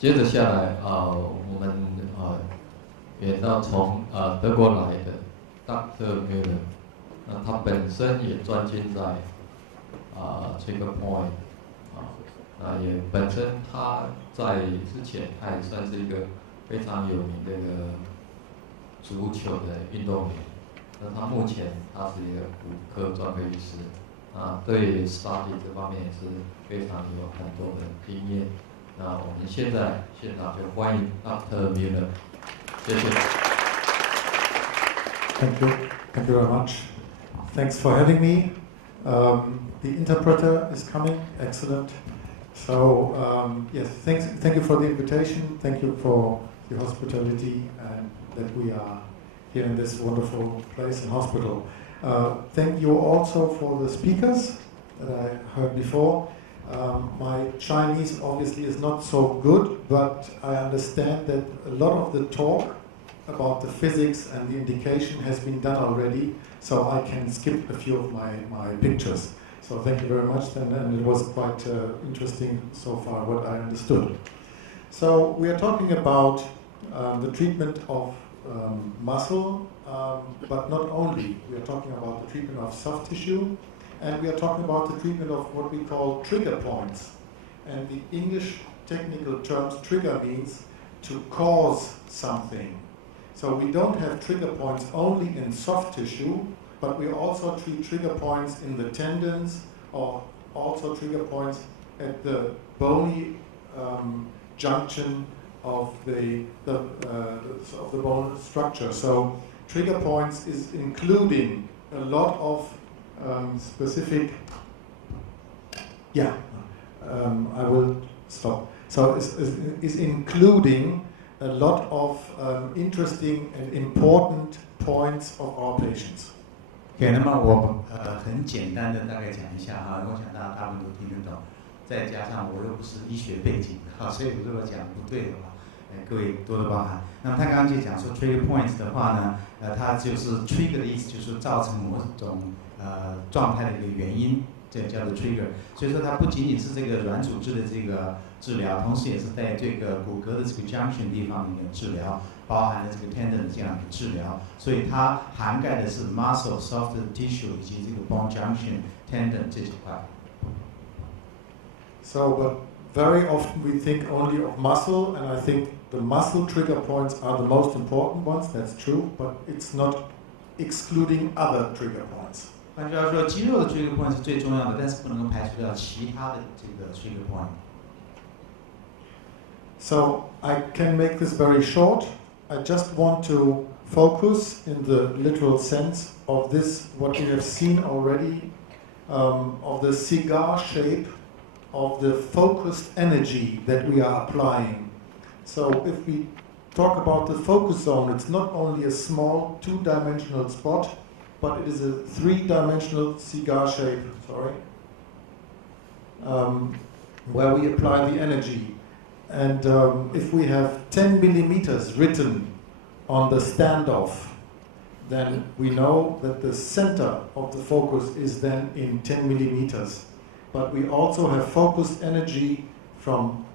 接着下来我们远到从德国来的 Dr. Müller， 那他本身也专精在trigger point 那也本身他在之前他也算是一个非常有名的一个足球的运动员。那他目前他是一个骨科专科医师，对 study 这方面也是非常有很多的经验。那我们现在现场就欢迎 Dr. Müller， 谢谢。Thank you very much. Thanks for having me. The interpreter is coming. Excellent. So yes, thank you for the invitation. Thank you for the hospitality and that we are here in this wonderful place and hospital. Thank you also for the speakers that I heard before. My Chinese obviously is not so good, but I understand that a lot of the talk about the physics and the indication has been done already, so I can skip a few of my pictures. So thank you very much, and it was quite interesting so far what I understood. So we are talking about the treatment of muscle, but not only. We are talking about the treatment of soft tissue, and we are talking about the treatment of what we call trigger points. And the English technical terms trigger means to cause something. So we don't have trigger points only in soft tissue, but we also treat trigger points in the tendons, or also trigger points at the bony junction of the bone structure. So trigger points is including a lot of specific. I will stop. So is including a lot of interesting and important points of our patients. OK， 那么我很简单的大概讲一下哈，我想大部分都听得懂。再加上我又不是医学背景哈，所以如果讲不对的话，各位多多包涵。那么他刚刚就讲说 trigger points 的话呢，它就是 trigger 的意思，就是造成某种状态的一个原因，这叫做 trigger。所以说它不仅仅是这个软组织的这个治疗，同时也是在这个骨骼的这个 junction 地方的一个治疗，包含了这个 tendon 的这样的治疗。所以它涵盖的是 muscle、soft tissue 以及这个 bone junction、tendon 这几块。So, but very often we think only of muscle, and I think the muscle trigger points are the most important ones. That's true, but it's not excluding other trigger points. 换句话说，肌肉的 trigger point 是最重要的，但是不能够排除掉其他的这个 trigger point。So I can make this very short. I just want to focus in the literal sense of this, what we have seen already, of the cigar shape of the focused energy that we are applying. So if we talk about the focus zone, it's not only a small two-dimensional spot, but it is a three-dimensional cigar shape, where we apply the energy. And if we have 10 millimeters written on the standoff, then we know that the center of the focus is then in 10 millimeters. But we also have focused energy from,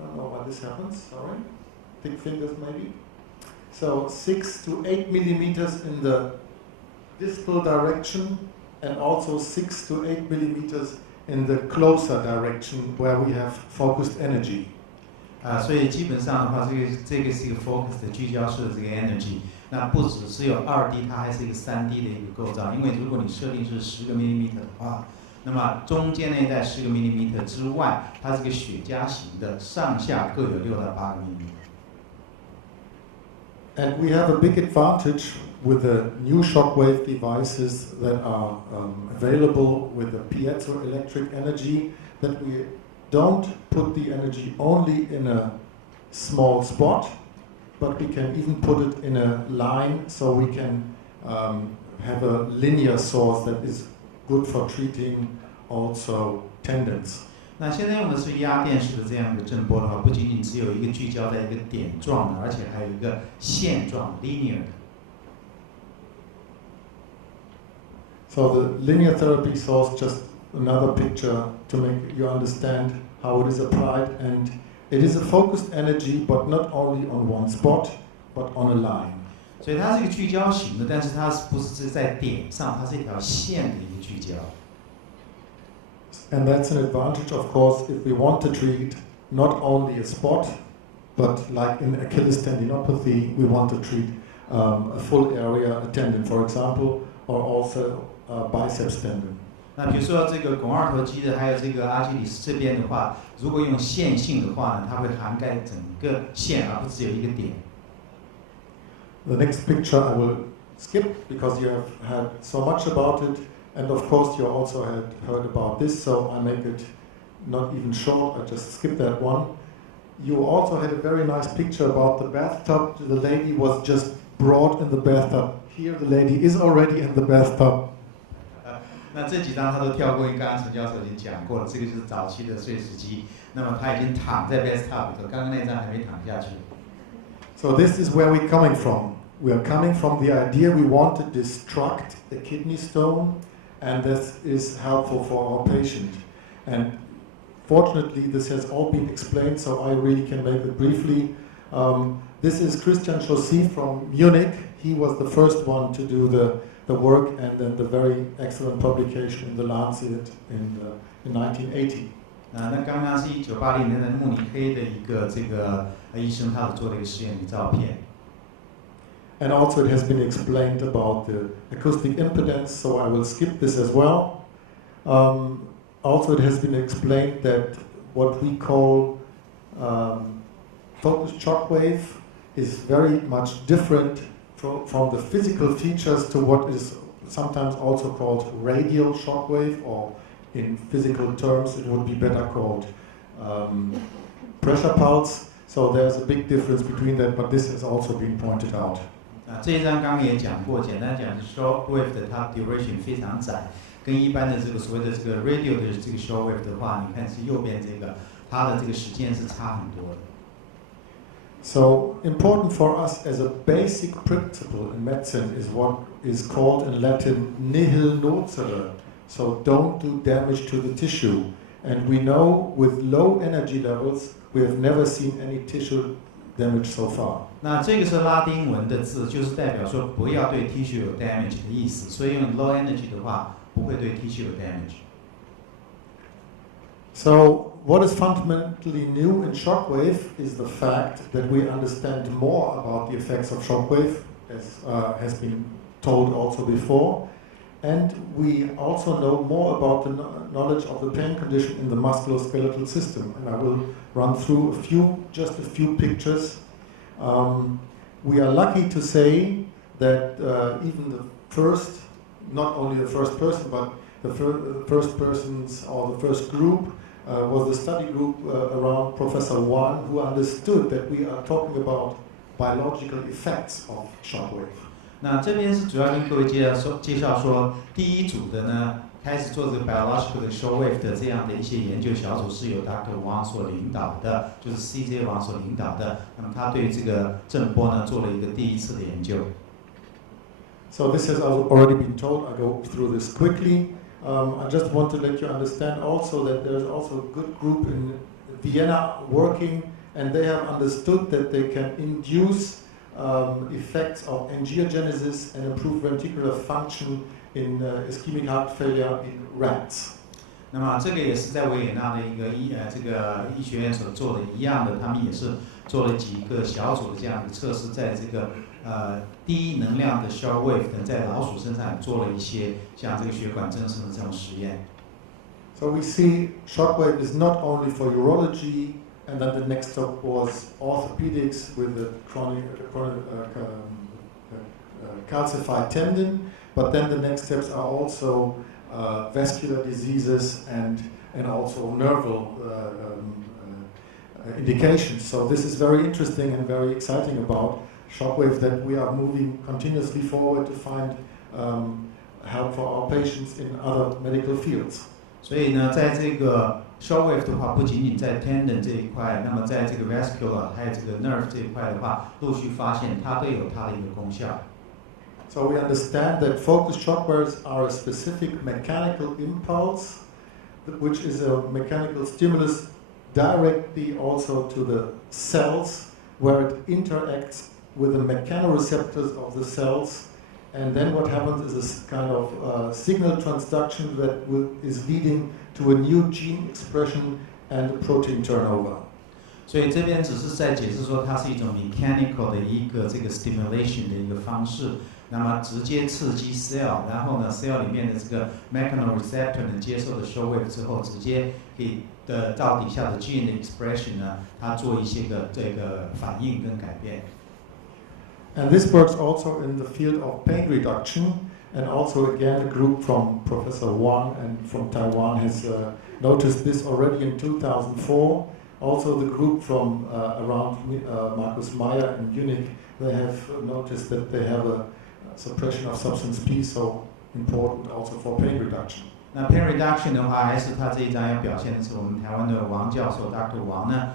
I don't know why this happens, sorry, thick fingers maybe. So 6 to 8 millimeters in the distal direction, and also 6 to 8 millimeters in the closer direction where we have focused energy. 所以基本上的话，这个是一个 focus 的聚焦式的这个 energy。那不只是有2D， 它还是一个3D 的一个构造。因为如果你设定是10个 millimeter 的话，那么中间那一带10个 millimeter 之外，它是个雪茄形的，上下各有6到8个 millimeter。And we have a big advantage with the new shockwave devices that are available with the piezoelectric energy, that we don't put the energy only in a small spot, but we can even put it in a line, so we can have a linear source that is good for treating also tendons. 那现在用的是压电式的这样一个震波的话，不仅仅只有一个聚焦在一个点状的，而且还有一个线状 linear 的。So the linear therapy source, just another picture to make you understand how it is applied, and It is a focused energy, but not only on one spot, but on a line. 所以它是一个聚焦型的，但是它不是在点上，它是一条线的一个聚焦。And that's an advantage, of course, if we want to treat not only a spot, but like in Achilles tendinopathy, we want to treat a full area, a tendon, for example, or also a biceps tendon. 那比如说这个肱二头肌的，还有这个阿基里斯这边的话，如果用线性的话呢，它会涵盖整个线，而不只有一个点。The next picture I will skip because you have had so much about it, and of course you also had heard about this, so I make it not even short, I just skip that one. You also had a very nice picture about the bathtub. The lady was just brought in the bathtub. Here the lady is already in the bathtub. 那这几张他都跳过，因为刚刚陈教授已经讲过了，这个就是早期的碎石机。那么他已经躺在 bathtub 里头，刚刚那张还没躺下去。So this is where we're coming from. We are coming from the idea we want to destruct the kidney stone, and this is helpful for our patient. And fortunately, this has all been explained, so I really can make it briefly. This is Christian Chaussy from Munich. He was the first one to do the work, and then the very excellent publication in the Lancet in 1980. 那刚刚是1980年的慕尼黑的一个这个医生，他做了一个实验的照片。And also it has been explained about the acoustic impedance, so I will skip this as well. Also it has been explained that what we call focused shockwave is very much different from the physical features to what is sometimes also called radial shockwave, or in physical terms it would be better called pressure pulse. So there's a big difference between that, but this has also been pointed out. 这一张刚刚也讲过，简单讲就是 shockwave 的它 duration 非常窄，跟一般的这个所谓的这个 radio 的这个 shockwave 的话，你看是右边这个，它的这个时间是差很多的。So important for us as a basic principle in medicine is what is called in Latin nihil nocere. So don't do damage to the tissue. And we know with low energy levels, we have never seen any tissue damage so far. 那这个是拉丁文的字，就是代表说不要对 tissue 有 damage 的意思，所以用 low energy 的话，不会对 tissue 有 damage。So what is fundamentally new in shockwave is the fact that we understand more about the effects of shockwave, as has been told also before, and we also know more about the knowledge of the pain condition in the musculoskeletal system. And I will run through just a few pictures. We are lucky to say that even the first, not only the first person, but the first persons or the first group was the study group around Professor Wan, who understood that we are talking about biological effects of shockwave. 那这边是主要跟各位介绍说，第一组的呢，开始做这个 biological 的 shockwave 的这样的一些研究小组是由 Dr. Wang 所领导的，就是 CJ 王所领导的。那么他对这个震波呢做了一个第一次的研究。So this has already been told. I go through this quickly. I just want to let you understand also that there's also a good group in Vienna working, and they have understood that they can induce effects of angiogenesis and improve ventricular function in ischemic heart failure in rats. 那么这个也是在维也纳的一个这个医学院所做的一样的，他们也是做了几个小组的这样的测试，在这个低能量的 shockwave 等在老鼠身上也做了一些像这个血管增生的这种实验。So we see shockwave is not only for urology, and then the next step was orthopedics with the chronic calcified tendon, but then the next steps are also vascular diseases and also nerval indications. So this is very interesting and very exciting about shockwave, that we are moving continuously forward to find help for our patients in other medical fields. 所以呢，在这个 shockwave 的话，不仅仅在 tendon 这一块，那么在这个 vascular 还有这个 nerve 这一块的话，陆续发现它都有它的一个功效。So we understand that focused shockwaves are a specific mechanical impulse, which is a mechanical stimulus directly also to the cells where it interacts with the mechanoreceptors of the cells, and then what happens is this kind of signal transduction that is leading to a new gene expression and a protein turnover. 所以这边只是在解释说它是一种 mechanical 的一个这个 stimulation 的一个方式，那么直接刺激 cell， 然后呢 cell 里面的这个 mechanoreceptor 呢接受的 shock wave 之后，直接给到底下的 gene 的 expression 呢，它做一些个这个反应跟改变。And this works also in the field of pain reduction, and also again a group from Professor Wang and from Taiwan has noticed this already in 2004. Also the group from around Markus Meyer in Munich, they have noticed that they have a suppression of substance P, so important also for pain reduction. 那 pain reduction 的话，还是他这一章要表现的是我们台湾的王教授 Dr. 王呢，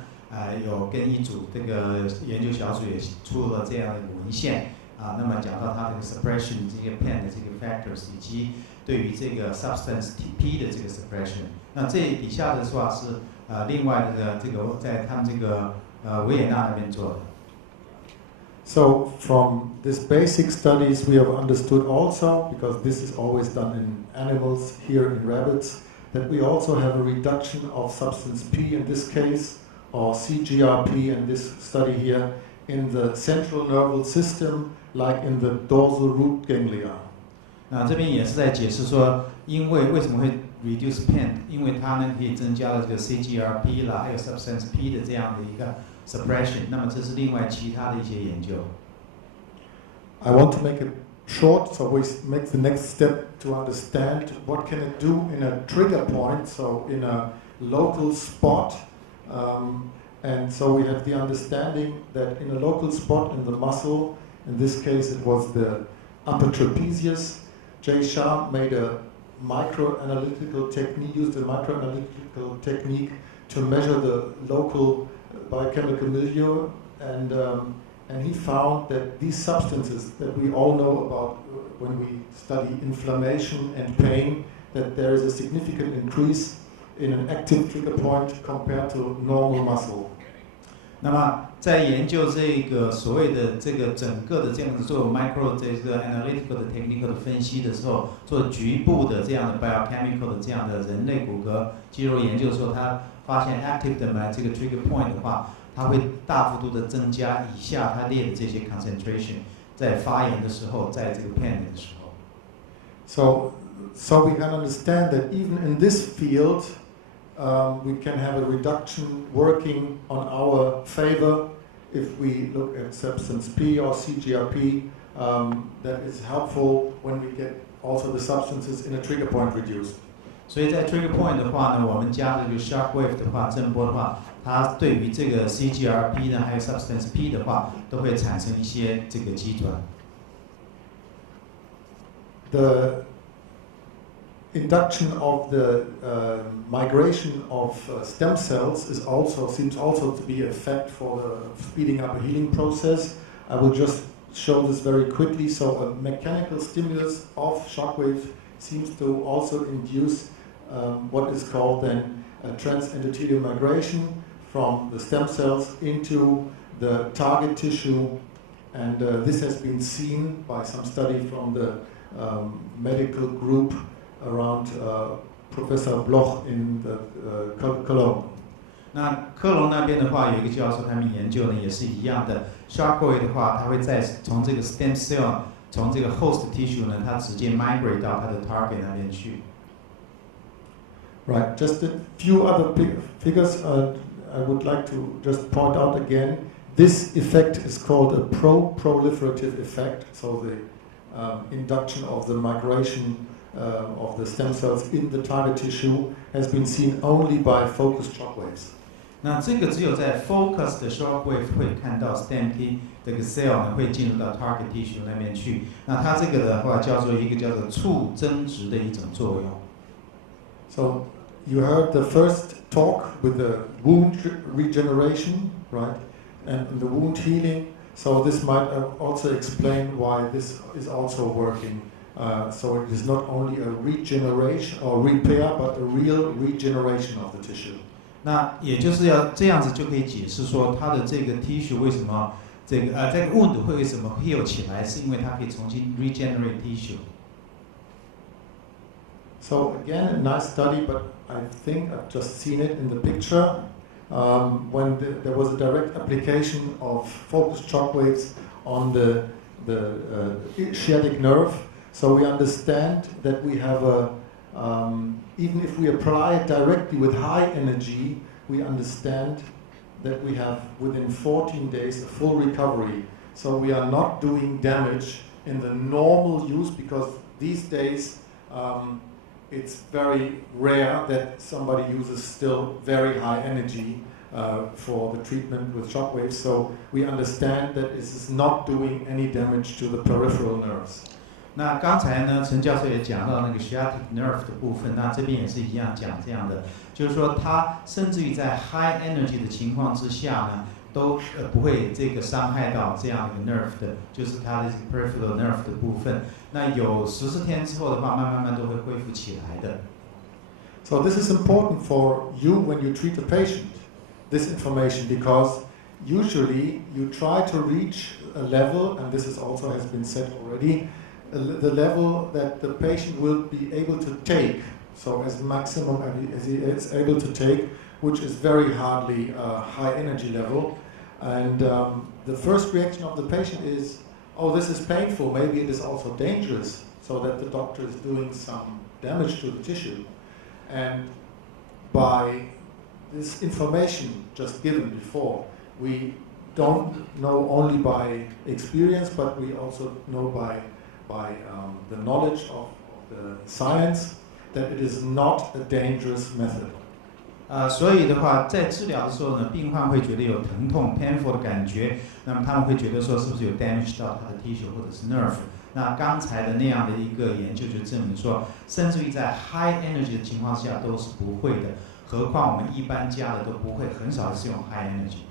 有跟一组这个研究小组也出了这样的文献啊，那么讲到他这个 suppression 这个 pain 的这个 factors， 以及对于这个 substance P 的这个 suppression。那这底下的话是另外的这个在他们这个维也纳那边做的。So from these basic studies we have understood also, because this is always done in animals, here in rabbits, that we also have a reduction of substance P in this case, or CGRP in this study here, in the central nervous system, like in the dorsal root ganglia. 那这边也是在解释说，因为为什么会 reduce pain， 因为它呢可以增加了这个 CGRP 啦，还有 substance P 的这样的一个 suppression。那么这是另外其他的一些研究。I want to make it short, so we make the next step to understand what can it do in a trigger point, so in a local spot. And so we have the understanding that in a local spot in the muscle, in this case it was the upper trapezius, Jay Shah made a microanalytical technique, used a microanalytical technique to measure the local biochemical milieu, and he found that these substances that we all know about when we study inflammation and pain, that there is a significant increase in an active trigger point compared to normal muscle. 那么在研究这个所谓的这个整个的这样子做 micro 这个 analytical 的 technical 的分析的时候，做局部的这样的 biochemical 的这样的人类骨骼肌肉研究的时候，他发现 active 的这个 trigger point 的话，它会大幅度的增加以下他列的这些 concentration， 在发炎的时候，在这个 pain 的时候。So we can understand that even in this field, we can have a reduction working on our favor if we look at substance P or CGRP. That is helpful when we get also the substances in a trigger point reduced. 所以在 trigger point 的话呢，我们加这个 shock wave 的话，震波的话，它对于这个 CGRP 呢，还有 substance P 的话，都会产生一些这个机转。The induction of the migration of stem cells seems also to be an effect for the speeding up a healing process. I will just show this very quickly. So a mechanical stimulus of shockwave seems to also induce what is called then a transendothelial migration from the stem cells into the target tissue, and this has been seen by some study from the medical group around Professor Bloch in Cologne. 那科隆那边的话，有一个教授他们研究呢也是一样的 ，shockwave 的话，它会从这个 stem cell， 从这个 host tissue 呢，它直接 migrate 到它的 target 那边去。Right. Just a few other figures I would like to just point out again. This effect is called a pro-proliferative effect. So the induction of the migration of the stem cells in the target tissue has been seen only by focused shockwaves. 那这个只有在 focus 的 shockwave 会看到 stem T 这个 cell 呢会进入到 target tissue 那边去。那它这个的话叫做一个叫做促增殖的一种作用。So you heard the first talk with the wound regeneration, right, and the wound healing. So this might also explain why this is also working. So it is not only a regeneration or repair, but a real regeneration of the tissue. 那也就是要这样子就可以解释说，它的这个 tissue 为什么这个wound 会为什么 heal 起来，是因为它可以重新 regenerate tissue。So again, a nice study, but I think I've just seen it in the picture. When there was a direct application of focused shock waves on the sciatic nerve, so we understand that we have even if we apply it directly with high energy, we understand that we have within 14 days a full recovery. So we are not doing damage in the normal use, because these days it's very rare that somebody uses still very high energy for the treatment with shock waves. So we understand that this is not doing any damage to the peripheral nerves. 那刚才呢，陈教授也讲到那个 sciatic nerve 的部分，那这边也是一样讲这样的，就是说它甚至于在 high energy 的情况之下呢，都不会这个伤害到这样一个 nerve 的，就是它的 peripheral nerve 的部分。那有14天之后的话，慢慢都会恢复起来的。So this is important for you when you treat a patient, this information, because usually you try to reach a level, and this is also has been said already, the level that the patient will be able to take, so as maximum as he is able to take, which is very hardly a high energy level. And the first reaction of the patient is, oh, this is painful, maybe it is also dangerous, so that the doctor is doing some damage to the tissue. And by this information just given before, we don't know only by experience, but we also know by the knowledge of the science that it is not a dangerous method. 所以的话，在治疗的时候呢，病患会觉得有疼痛 painful 的感觉，那么他们会觉得说是不是有 damage 到他的 tissue 或者是 nerve。那刚才的那样的一个研究就证明说，甚至于在 high energy 的情况下都是不会的，何况我们一般加的都不会，很少是用 high energy。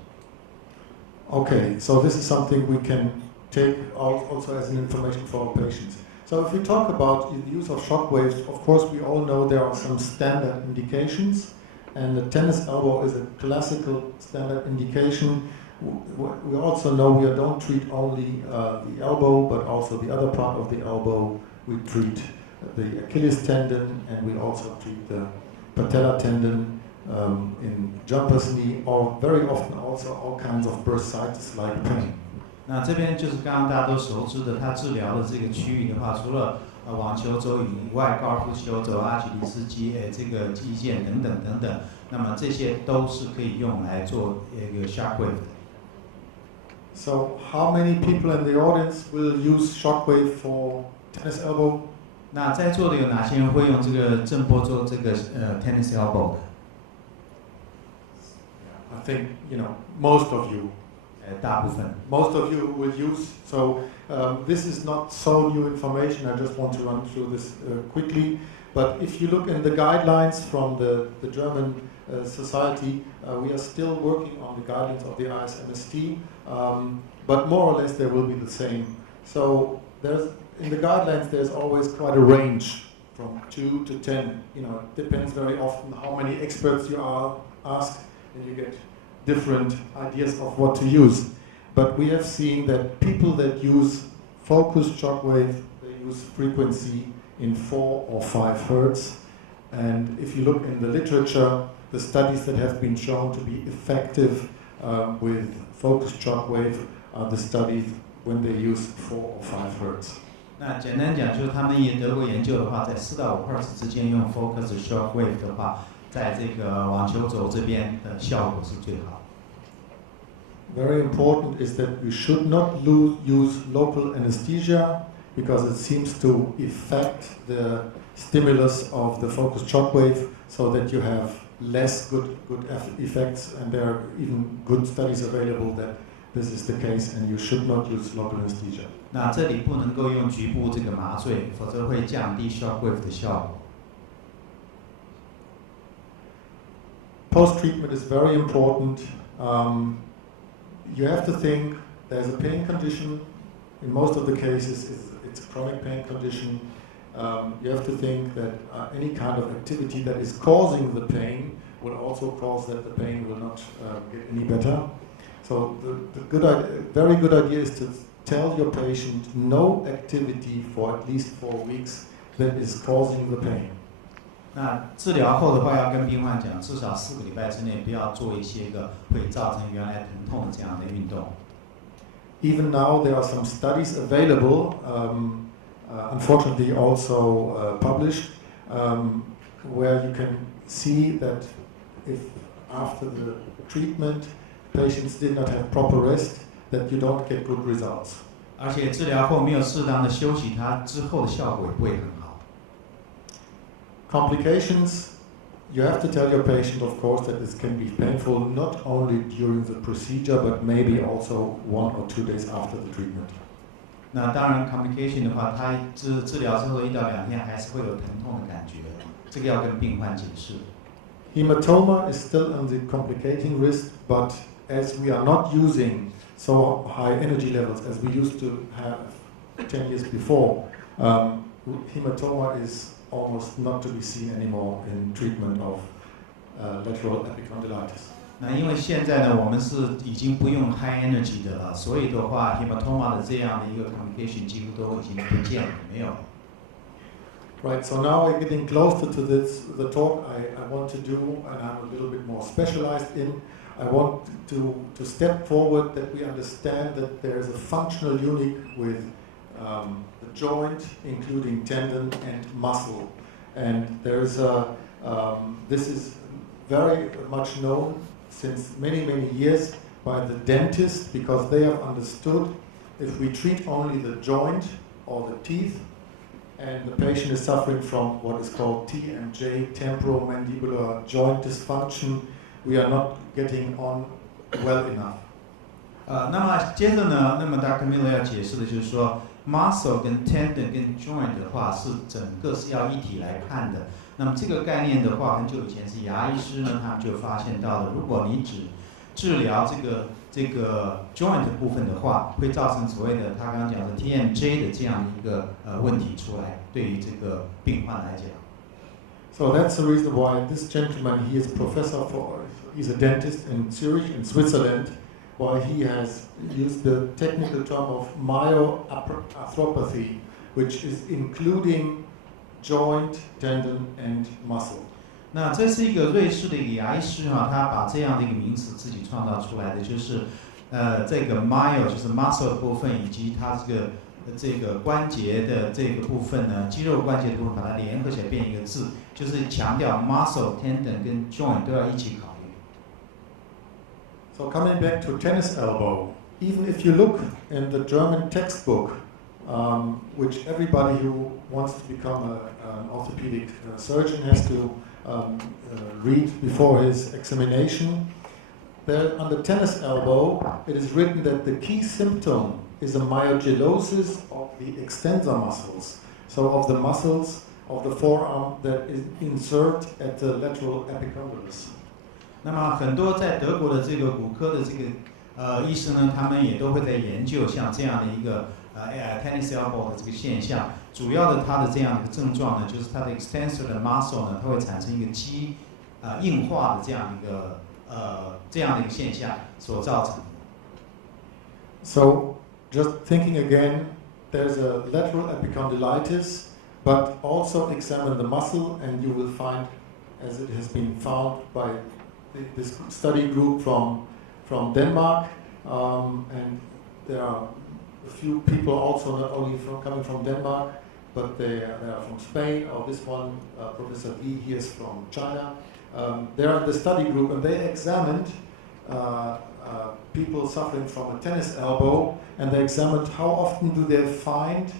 Okay, so this is something we can take also as an information for our patients. So if we talk about the use of shock waves, of course we all know there are some standard indications, and the tennis elbow is a classical standard indication. We also know we don't treat only the elbow, but also the other part of the elbow. We treat the Achilles tendon, and we also treat the patella tendon in jumper's knee, or very often also all kinds of bursitis-like pain. 那这边就是刚刚大家都熟知的，它治疗的这个区域的话，除了网球肘以外，高尔夫球肘、阿基里斯肌、这个肌腱等等，那么这些都是可以用来做一个 shockwave 的。So how many people in the audience will use shockwave for tennis elbow? 那在座的有哪些人会用这个震波做这个tennis elbow 的？ I think most of you. 大部分。 Most of you will use. So this is not so new information. I just want to run through this quickly. But if you look in the guidelines from the German society, we are still working on the guidelines of the ISMST, but more or less they will be the same. So in the guidelines there's always quite a range from 2 to 10. It depends very often how many experts you are asked, and you get different ideas of what to use. But we have seen that people that use focused shockwave, they use frequency in 4 or 5 hertz. And if you look in the literature, the studies that have been shown to be effective with focused shockwave are the studies when they use 4 or 5 hertz. 那简单讲，就是他们也德国研究的话，在4到5赫兹之间用 focused shockwave 的话，在这个网球肘这边的效果是最好。 Very important is that we should not use local anesthesia, because it seems to affect the stimulus of the focused shockwave, so that you have less good effects, and there are even good studies available that this is the case, and you should not use local anesthesia. 那这里不能够用局部这个麻醉，否则会降低 shockwave 的效果。 Post-treatment is very important. You have to think there's a pain condition. In most of the cases, it's a chronic pain condition. You have to think that any kind of activity that is causing the pain will also cause that the pain will not get any better. So the very good idea is to tell your patient no activity for at least 4 weeks that is causing the pain. 那治疗后的话，要跟病患讲，至少4个礼拜之内不要做一些个会造成原来疼痛的这样的运动。Even now, there are some studies available, unfortunately also published, where you can see that if after the treatment patients did not have proper rest, that you don't get good results. 而且治疗后没有适当的休息，它之后的效果也不会很好。Complications, you have to tell your patient, of course, that this can be painful not only during the procedure, but maybe also 1 or 2 days after the treatment. 那当然 complication 的话，它治疗之后1到2天还是会有疼痛的感觉，这个要跟病患解释。Hematoma is still on the complicating risk, but as we are not using so high energy levels as we used to have 10 years before, hematoma is almost not to be seen anymore in treatment of lateral epicondylitis. 那因为现在呢，我们是已经不用 high energy 的了，所以的话 hematoma 的这样的一个 complication 几乎都已经不见了，没有了。Right, so now we're getting closer to the talk I want to do, and I'm a little bit more specialized in. I want to step forward that we understand that there is a functional unit with the joint, including tendon and muscle. And there is this is very much known since many years by the dentist, because they have understood if we treat only the joint or the teeth, and the patient is suffering from what is called TMJ, temporomandibular joint dysfunction, we are not getting on well enough. 那么接着呢，那么 Dr. Müller 要解释的就是说 ，muscle 跟 tendon 跟 joint 的话是整个是要一体来看的。那么这个概念的话，很久以前是牙医师呢，他们就发现到的，如果你只治疗这个 joint 的部分的话，会造成所谓的他刚刚讲的 TMJ 的这样的一个问题出来，对于这个病患来讲。So that's the reason why this gentleman, he is he's a dentist in Zurich in Switzerland, why he has used the technical term of myoarthropathy, which is including joint, tendon and muscle. 那这是一个瑞士的一个牙医师哈，他把这样的一个名词自己创造出来的，就是这个 myo 就是 muscle 的部分，以及它这个关节的这个部分呢，肌肉关节的部分，把它联合起来变一个字，就是强调 muscle、tendon 跟 joint 都要一起考虑。So coming back to tennis elbow, even if you look in the German textbook, which everybody who wants to become an orthopedic surgeon has to read before his examination, there on the tennis elbow it is written that the key symptom is a myogelosis of the extensor muscles, so of the muscles of the forearm that is insert at the lateral epicondylus. 那么很多在德国的这个骨科的这个医生呢，他们也都会在研究像这样的一个tennis elbow 的这个现象。主要的它的这样的一个症状呢，就是它的 extensor 的 muscle 呢，它会产生一个肌硬化的这样的一个现象所造成的。So just thinking again, there's a lateral epicondylitis, but also examine the muscle, and you will find, as it has been found by this study group from Denmark, and there are a few people also not only coming from Denmark, but they are from Spain, or this one, Professor Lee, he is from China. They are in the study group, and they examined people suffering from a tennis elbow, and they examined how often do they find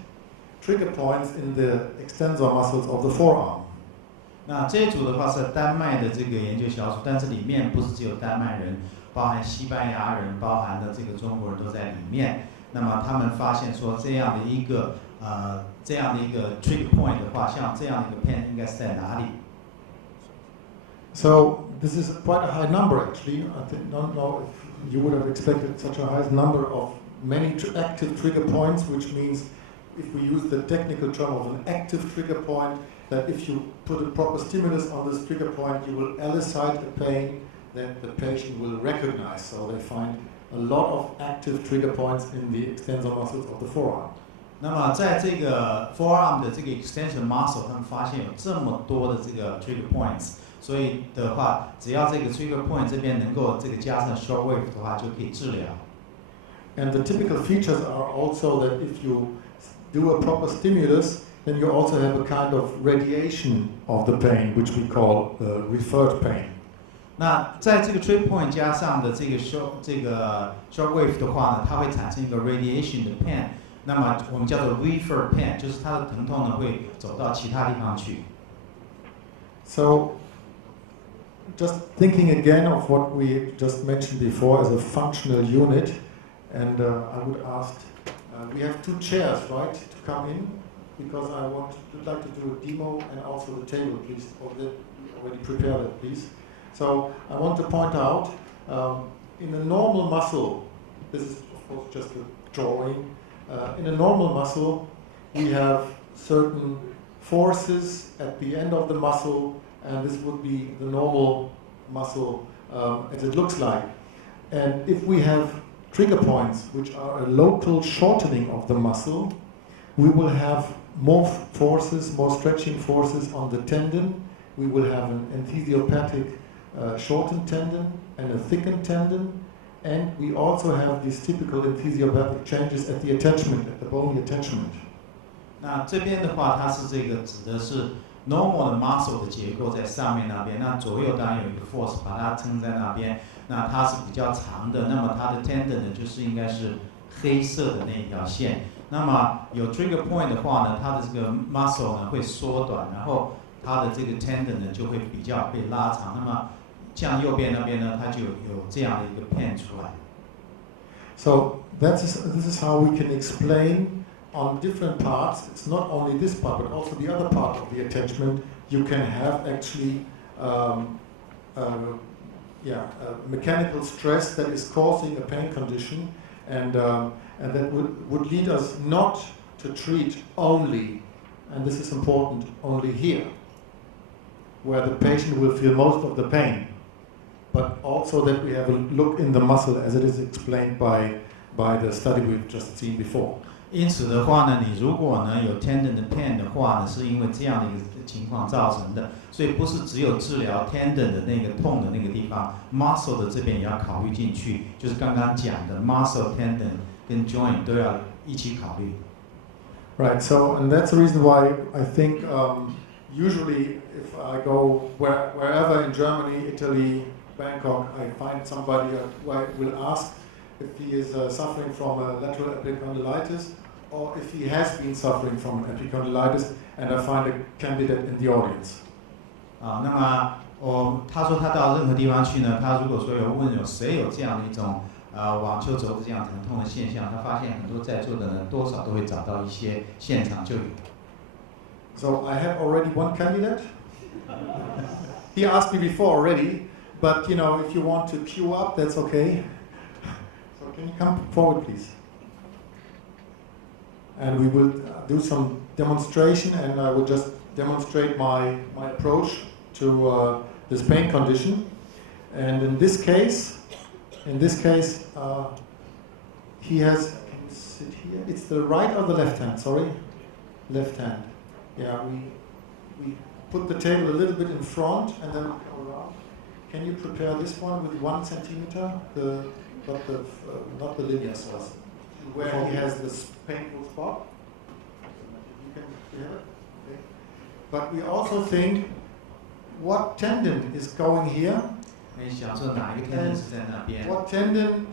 trigger points in the extensor muscles of the forearm. 那这一组的话是丹麦的这个研究小组，但是里面不是只有丹麦人，包含西班牙人，包含的这个中国人都在里面。那么他们发现说这样的一个 trigger point 的话，像这样的一个 pen 应该是在哪里？ So this is quite a high number actually. I don't know if you would have expected such a high number of many active trigger points, which means if we use the technical term of an active trigger point, that if you put a proper stimulus on this trigger point, you will elicit a pain that the patient will recognize. So they find a lot of active trigger points in the extensor muscles of the forearm. 那么在这个 forearm 的这个 extension muscle， 他们发现有这么多的这个 trigger points， 所以的话，只要这个 trigger point 这边能够这个加上 short wave 的话，就可以治疗。And the typical features are also that if you do a proper stimulus, then you also have a kind of radiation of the pain, which we call referred pain. 那在这个 trigger point 加上的这个 short wave 的话呢，它会产生一个 radiation 的 pain， 那么我们叫做 referred pain， 就是它的疼痛呢会走到其他地方去。So, just thinking again of what we just mentioned before as a functional unit, and I would ask, we have 2 chairs, right, to come in, because I would like to do a demo, and also the table, please, already prepare that, please. So I want to point out, in a normal muscle, this is of course just a drawing, in a normal muscle we have certain forces at the end of the muscle, and this would be the normal muscle as it looks like. And if we have trigger points which are a local shortening of the muscle, we will have more forces, more stretching forces on the tendon. We will have an enthesiopathic shortened tendon and a thickened tendon, and we also have these typical enthesiopathic changes at the attachment, at the bony attachment. 那这边的话，它是这个指的是 normal 的 muscle 的结构在上面那边，那左右当然有一个 force 把它撑在那边，那它是比较长的，那么它的 tendon 呢就是应该是黑色的那一条线。那么有 trigger point 的话呢，它的这个 muscle 呢会缩短，然后它的这个 tendon 呢就会比较被拉长。那么像右边那边呢，它就有这样的一个 pain 出来。So this is how we can explain on different parts. It's not only this part, but also the other part of the attachment. You can have actually mechanical stress that is causing a pain condition, and that would lead us not to treat only, and this is important, only here, where the patient will feel most of the pain, but also that we have a look in the muscle as it is explained by the study we've just seen before. 因此的话呢，你如果呢有 tendon 的 pain 的话呢，是因为这样的一个情况造成的，所以不是只有治疗 tendon 的那个痛的那个地方 ，muscle 的这边也要考虑进去，就是刚刚讲的 muscle tendon 跟 joint 都要一起考虑。Right. So, and that's the reason why I think usually if I go wherever in Germany, Italy, Bangkok, I find somebody who I will ask if he is suffering from a lateral epicondylitis, or if he has been suffering from epicondylitis, and I find a candidate in the audience. 那么他说他到任何地方去呢，他如果说有谁有这样的一种网球肘这样疼痛的现象，他发现很多在座的人多少都会找到一些现场就有。So I have already one candidate. He asked me before already, but you know, if you want to queue up, that's okay. So can you come forward, please? And we will do some demonstration, and I will just demonstrate my approach to this pain condition. And in this case, he has. Can you sit here? It's the right or the left hand? Sorry, left hand. Yeah, we put the table a little bit in front, and then we go around. Can you prepare this one with 1 centimeter? Not the linear source, where he has this painful spot. You can hear it. Okay. But we also think, what tendon is going here? And what tendon?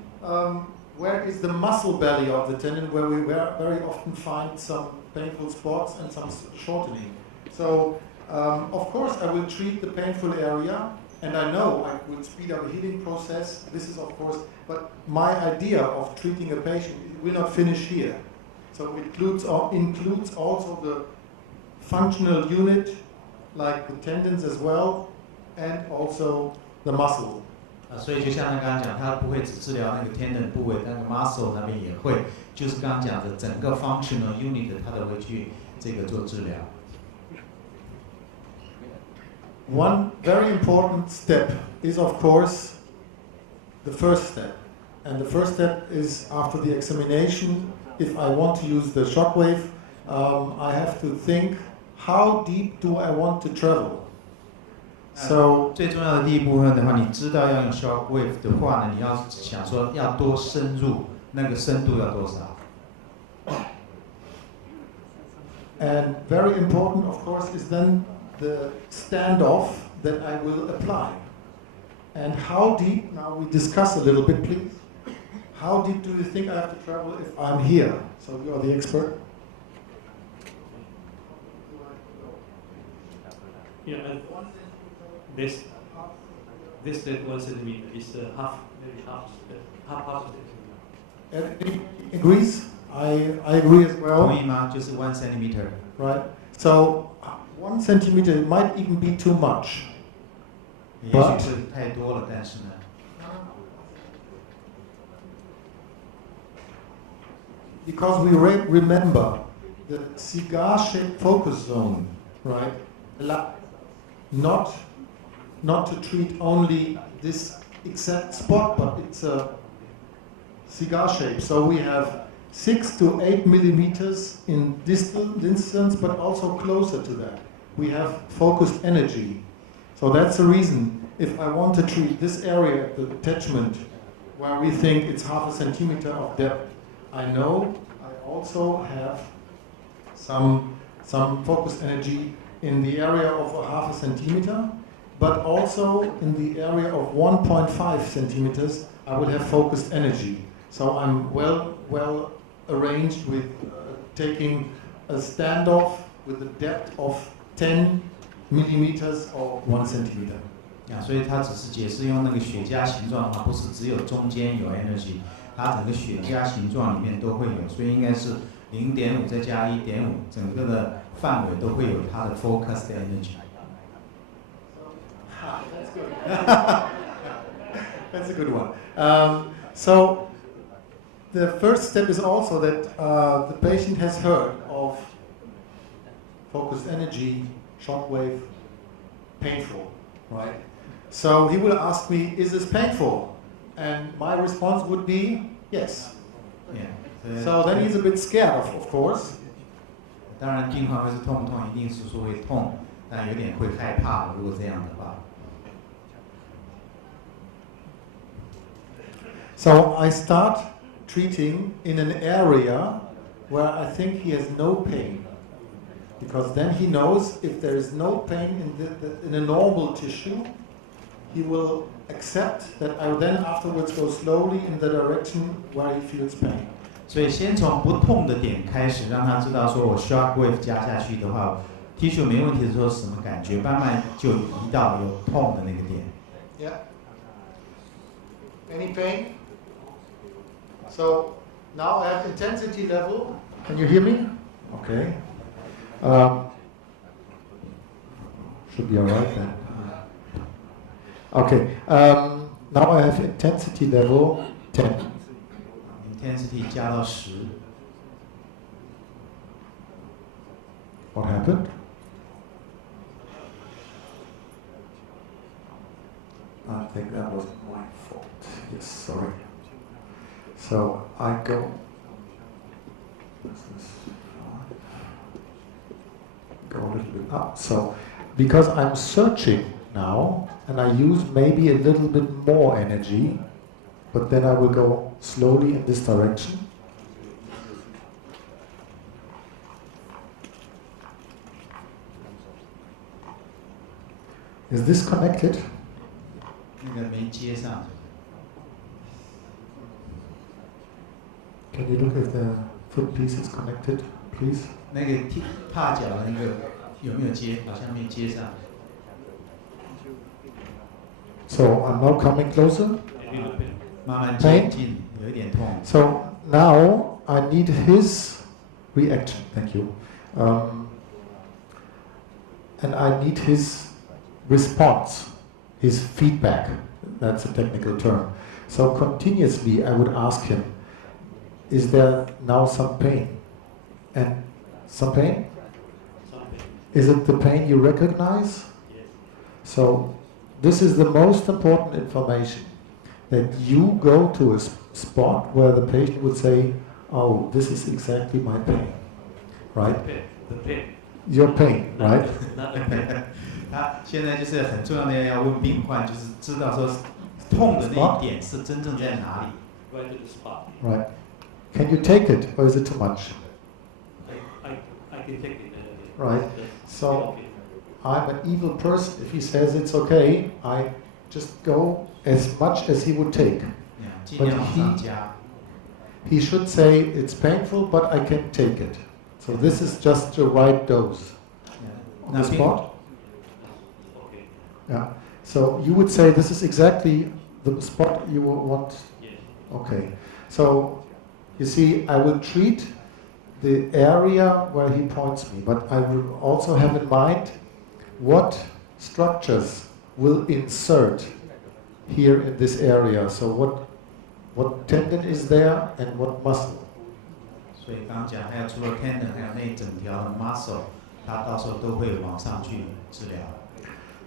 Where is the muscle belly of the tendon, where we very often find some painful spots and some shortening? So, of course, I will treat the painful area, and I know I will speed up the healing process. This is, of course, but my idea of treating a patient will not finish here. So it includes also the functional unit, like the tendons as well, and also the muscle. 所以就像他刚刚讲，他不会只治疗那个 tendon 部位，那个 muscle 那边也会，就是刚刚讲的整个 functional unit， 他都会去这个做治疗。one very important step is, of course, the first step. And the first step is after the examination, if I want to use the shockwave, I have to think, how deep do I want to travel? So 最重要的第一部分的话，你知道要用 shock wave 的话呢，你要想说要多深入，那个深度要多少？ And very important, of course, is then the standoff that I will apply. And how deep, now we discuss a little bit, please. How deep do you think I have to travel if I'm here? So you are the expert. Yeah, and this that 1 centimeter is half centimeter. Everybody agrees? I agree as 同 well. 意吗？就是 1 centimeter。 Right? So 1 centimeter might even be too much. 也许是太多了，但是呢， Because we remember the cigar-shaped focus zone, right? Not to treat only this exact spot, but it's a cigar shape. So we have 6 to 8 millimeters in distance, but also closer to that. We have focused energy. So that's the reason, if I want to treat this area at the attachment, where we think it's half a centimeter of depth, I know I also have some focused energy in the area of a half a centimeter, but also in the area of 1.5 centimeters, I will have focused energy. So I'm well arranged with taking a standoff with a depth of 10 millimeters or 1 centimeter. 所以它只是解释用那个雪茄形状的话，不是只有中间有 energy， 它整个雪茄形状里面都会有，所以应该是 0.5 再加 1.5， 整个的范围都会有它的 focused energy。 That's a good one. So the first step is also that the patient has heard of focused energy, shockwave, painful, right? So he will ask me, is this painful? And my response would be, yes. Yeah. So then he's a bit scared, of course. 当然，病患会是痛不痛，一定是说会痛，但有点会害怕。如果这样的话， So I start treating in an area where I think he has no pain, because then he knows if there is no pain in a normal tissue, he will accept that I will then afterwards go slowly in the direction where he feels pain. 所以先从不痛的点开始，让他知道说我 shock wave 加下去的话 ，tissue 没问题的时候是什么感觉，慢慢就移到有痛的那个点。 Yeah. Any pain? So now I have intensity level. Can you hear me? Okay. Should be alright then. Okay. Now I have intensity level 10. Intensity 加到10。 What happened? I think that was my fault. Yes, sorry. So I go. Go a little bit up. So because I'm searching now, and I use maybe a little bit more energy, but then I will go slowly in this direction. Is this connected? 那个没接上。 Can you look if the foot piece is connected, please? 那个踏脚的那个有没有接？好像没接上。 So I'm now coming closer. 慢慢接近，有一点痛。 So now I need his reaction. Thank you. And I need his response, his feedback. That's a technical term. So continuously I would ask him, is there now some pain? And some pain? Some pain. Is it the pain you recognize? Yes. So this is the most important information, that you go to a spot where the patient would say, oh, this is exactly my pain, right? The pain. Your pain, right? Not the pain. 他现在就是很重要的要问病患，就是知道说痛的那一点是真正在哪里。Right to the spot. Right. Can you take it, or is it too much? I can take it. Right. So I'm an evil person. If he says it's okay, I just go as much as he would take. 尽量往上加。He should say it's painful, but I can take it. So this is just the right dose. On the spot? Yeah. So you would say this is exactly the spot you want? Yes. Okay. So you see, I will treat the area where he points me, but I will also have in mind what structures will insert here in this area. So what tendon is there and what muscle? 所以刚刚讲，还有除了 tendon， 还有那一整条的 muscle， 它到时候都会往上去治疗。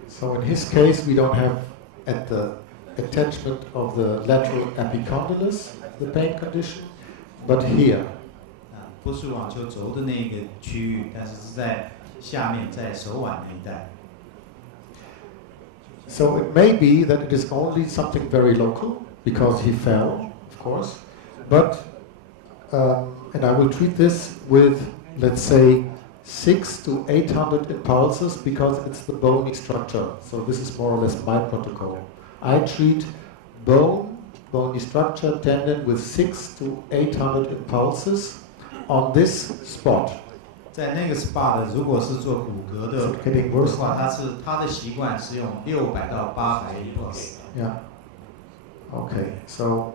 So in his case, we don't have at the attachment of the lateral epicondylus, the pain condition, but here. 不是网球肘的那个区域，但是是在下面，在手腕那一带。So it may be that it is only something very local, because he fell, of course, but, and I will treat this with, let's say, 600 to 800 impulses, because it's the bony structure. So this is more or less my protocol. I treat bony structure, tendon with 600 to 800 impulses on this spot. 在那个 spot， 如果是做骨骼的话，他的习惯是用600到800 impulse。 Yeah. Okay. So,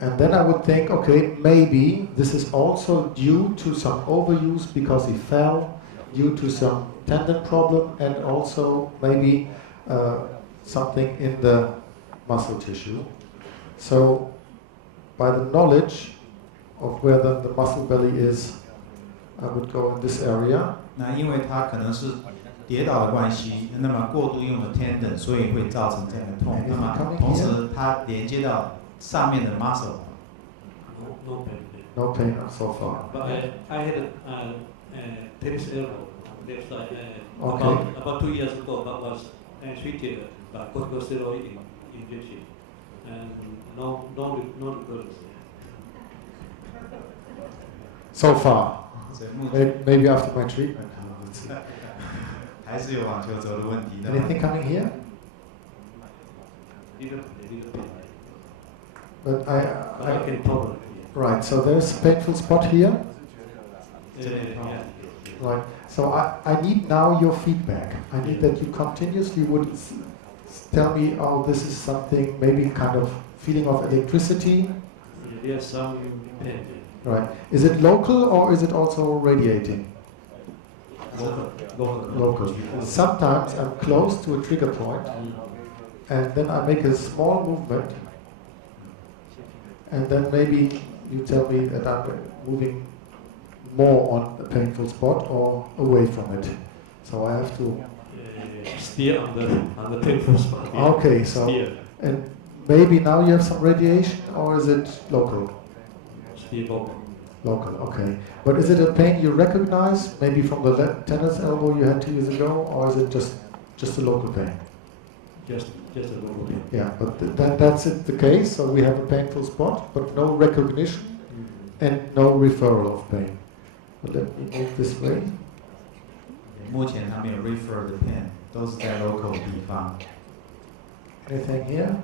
and then I would think, okay, maybe this is also due to some overuse because he fell, due to some tendon problem, and also maybe something in the muscle tissue. So, by the knowledge of where the muscle belly is, I would go in this area. 那因为他可能是跌倒的关系，那么过度用了 tendon， 所以会造成这样的痛。那么同时它连接到上面的 muscle。 No pain. No pain so far. But I had tennis elbow left side. Okay. About 2 years ago, but was treated by corticosteroid injection, and no recurrence. So far. Maybe after my treatment. 还是有网球肘的问题的。 Anything coming here? Little bit. But I can tolerate. Right. So there's a painful spot here. Yeah. Right. So I need now your feedback. I need that you continuously would tell me, oh, this is something, maybe kind of feeling of electricity. There's some pain. Right. Is it local or is it also radiating? Local. Sometimes I'm close to a trigger point, and then I make a small movement, and then maybe you tell me that I'm moving more on the painful spot or away from it. So I have to Steer on the painful spot. Yeah. Okay, so Steer. And maybe now you have some radiation, or is it local? Steer local. Local, okay. But is it a pain you recognize, maybe from the tennis elbow you had 2 years ago, or is it just a local pain? Just a local pain. Yeah, but that's it, the case. So we have a painful spot, but no recognition and no referral of pain. But let me move this way. 目前他没有 refer 的 pain， 都是在 local 的地方。 Anything here?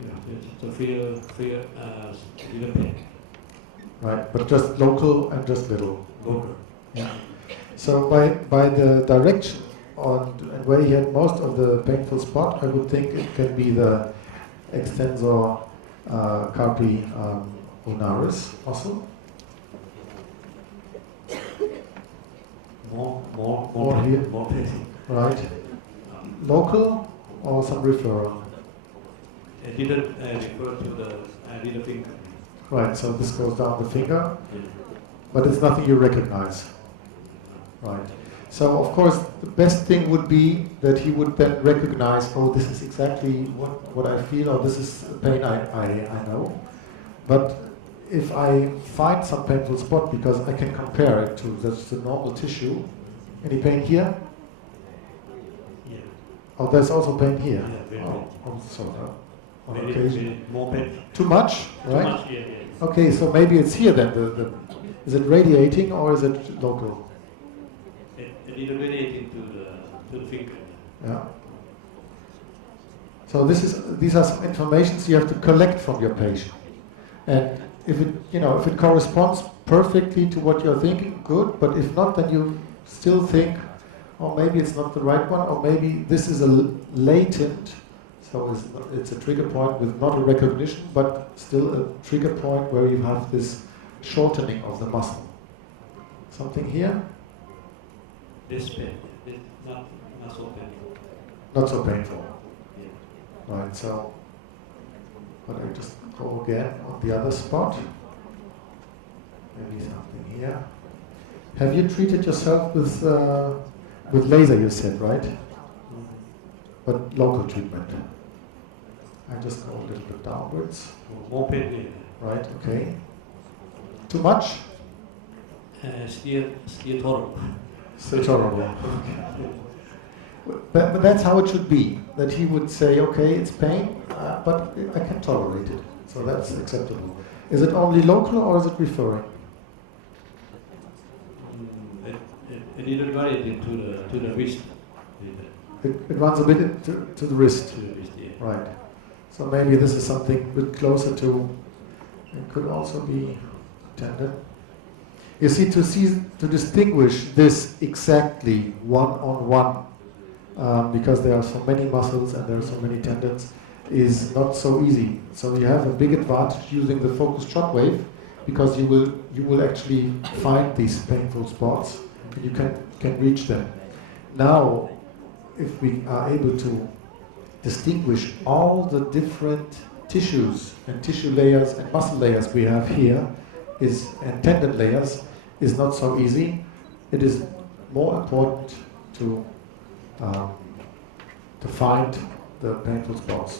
Yeah, just feel little pain. Right, but just local and just little. Local. Yeah. So by the direction on where he had most of the painful spot, I would think it can be the extensor carpi ulnaris muscle. More pain, here. more pain. Right. Local or some referral? I didn't refer to the little finger. Right, so this goes down the finger, Yeah. but it's nothing you recognize. Right. So of course the best thing would be that he would then recognize, oh, this is exactly what I feel, or this is pain I know. But if I find some painful spot, because I can compare it to the normal tissue, any pain here? Yeah. Oh, there's also pain here. Yeah, very oh, so on very, occasion. very more pain. Too much, right? Too much, yeah, yeah. Okay, so maybe it's here then. Is it radiating or is it local? It is radiating to the finger. Yeah. So these are some informations you have to collect from your patient, and if it corresponds perfectly to what you're thinking, good. But if not, then you still think, oh, maybe it's not the right one, or maybe this is a latent. So it's a trigger point with not a recognition, but still a trigger point where you have this shortening of the muscle. Something here? This pain, it's not so painful. Not so painful. Yeah. Right, so, but I just go again on the other spot. Maybe something here. Have you treated yourself with laser, you said, right? Mm-hmm. But local treatment. I just go a little bit downwards. More pain here. Right, okay. Too much? Still tolerable. Still tolerable. But that's how it should be. That he would say, okay, it's pain, but I can tolerate it. So that's acceptable. Is it only local or is it referring? It is related to the wrist. It runs a bit to the wrist. To the wrist, yeah. Right. So maybe this is something a bit closer to, it could also be tendon. You see, to distinguish this exactly one-on-one, because there are so many muscles and there are so many tendons, is not so easy. So you have a big advantage using the focused shockwave, because you will actually find these painful spots and you can reach them. Now, if we are able to distinguish all the different tissues and tissue layers and muscle layers we have here, and tendon layers, is not so easy. It is more important to find the painful spots.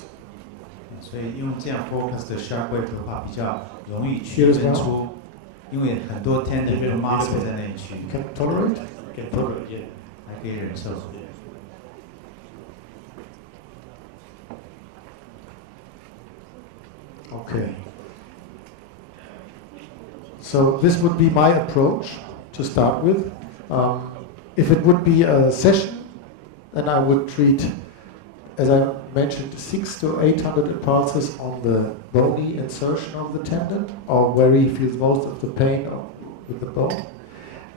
所以用这样 focus 的 shockwave 的话，比较容易区分出，因为很多 tendon 跟 muscle 在那一区。Can tolerate? Can tolerate, yeah. 还可以忍受。Okay. So this would be my approach to start with. If it would be a session, then I would treat, as I mentioned, 600 to 800 impulses on the bony insertion of the tendon, or where he feels most of the pain with the bone.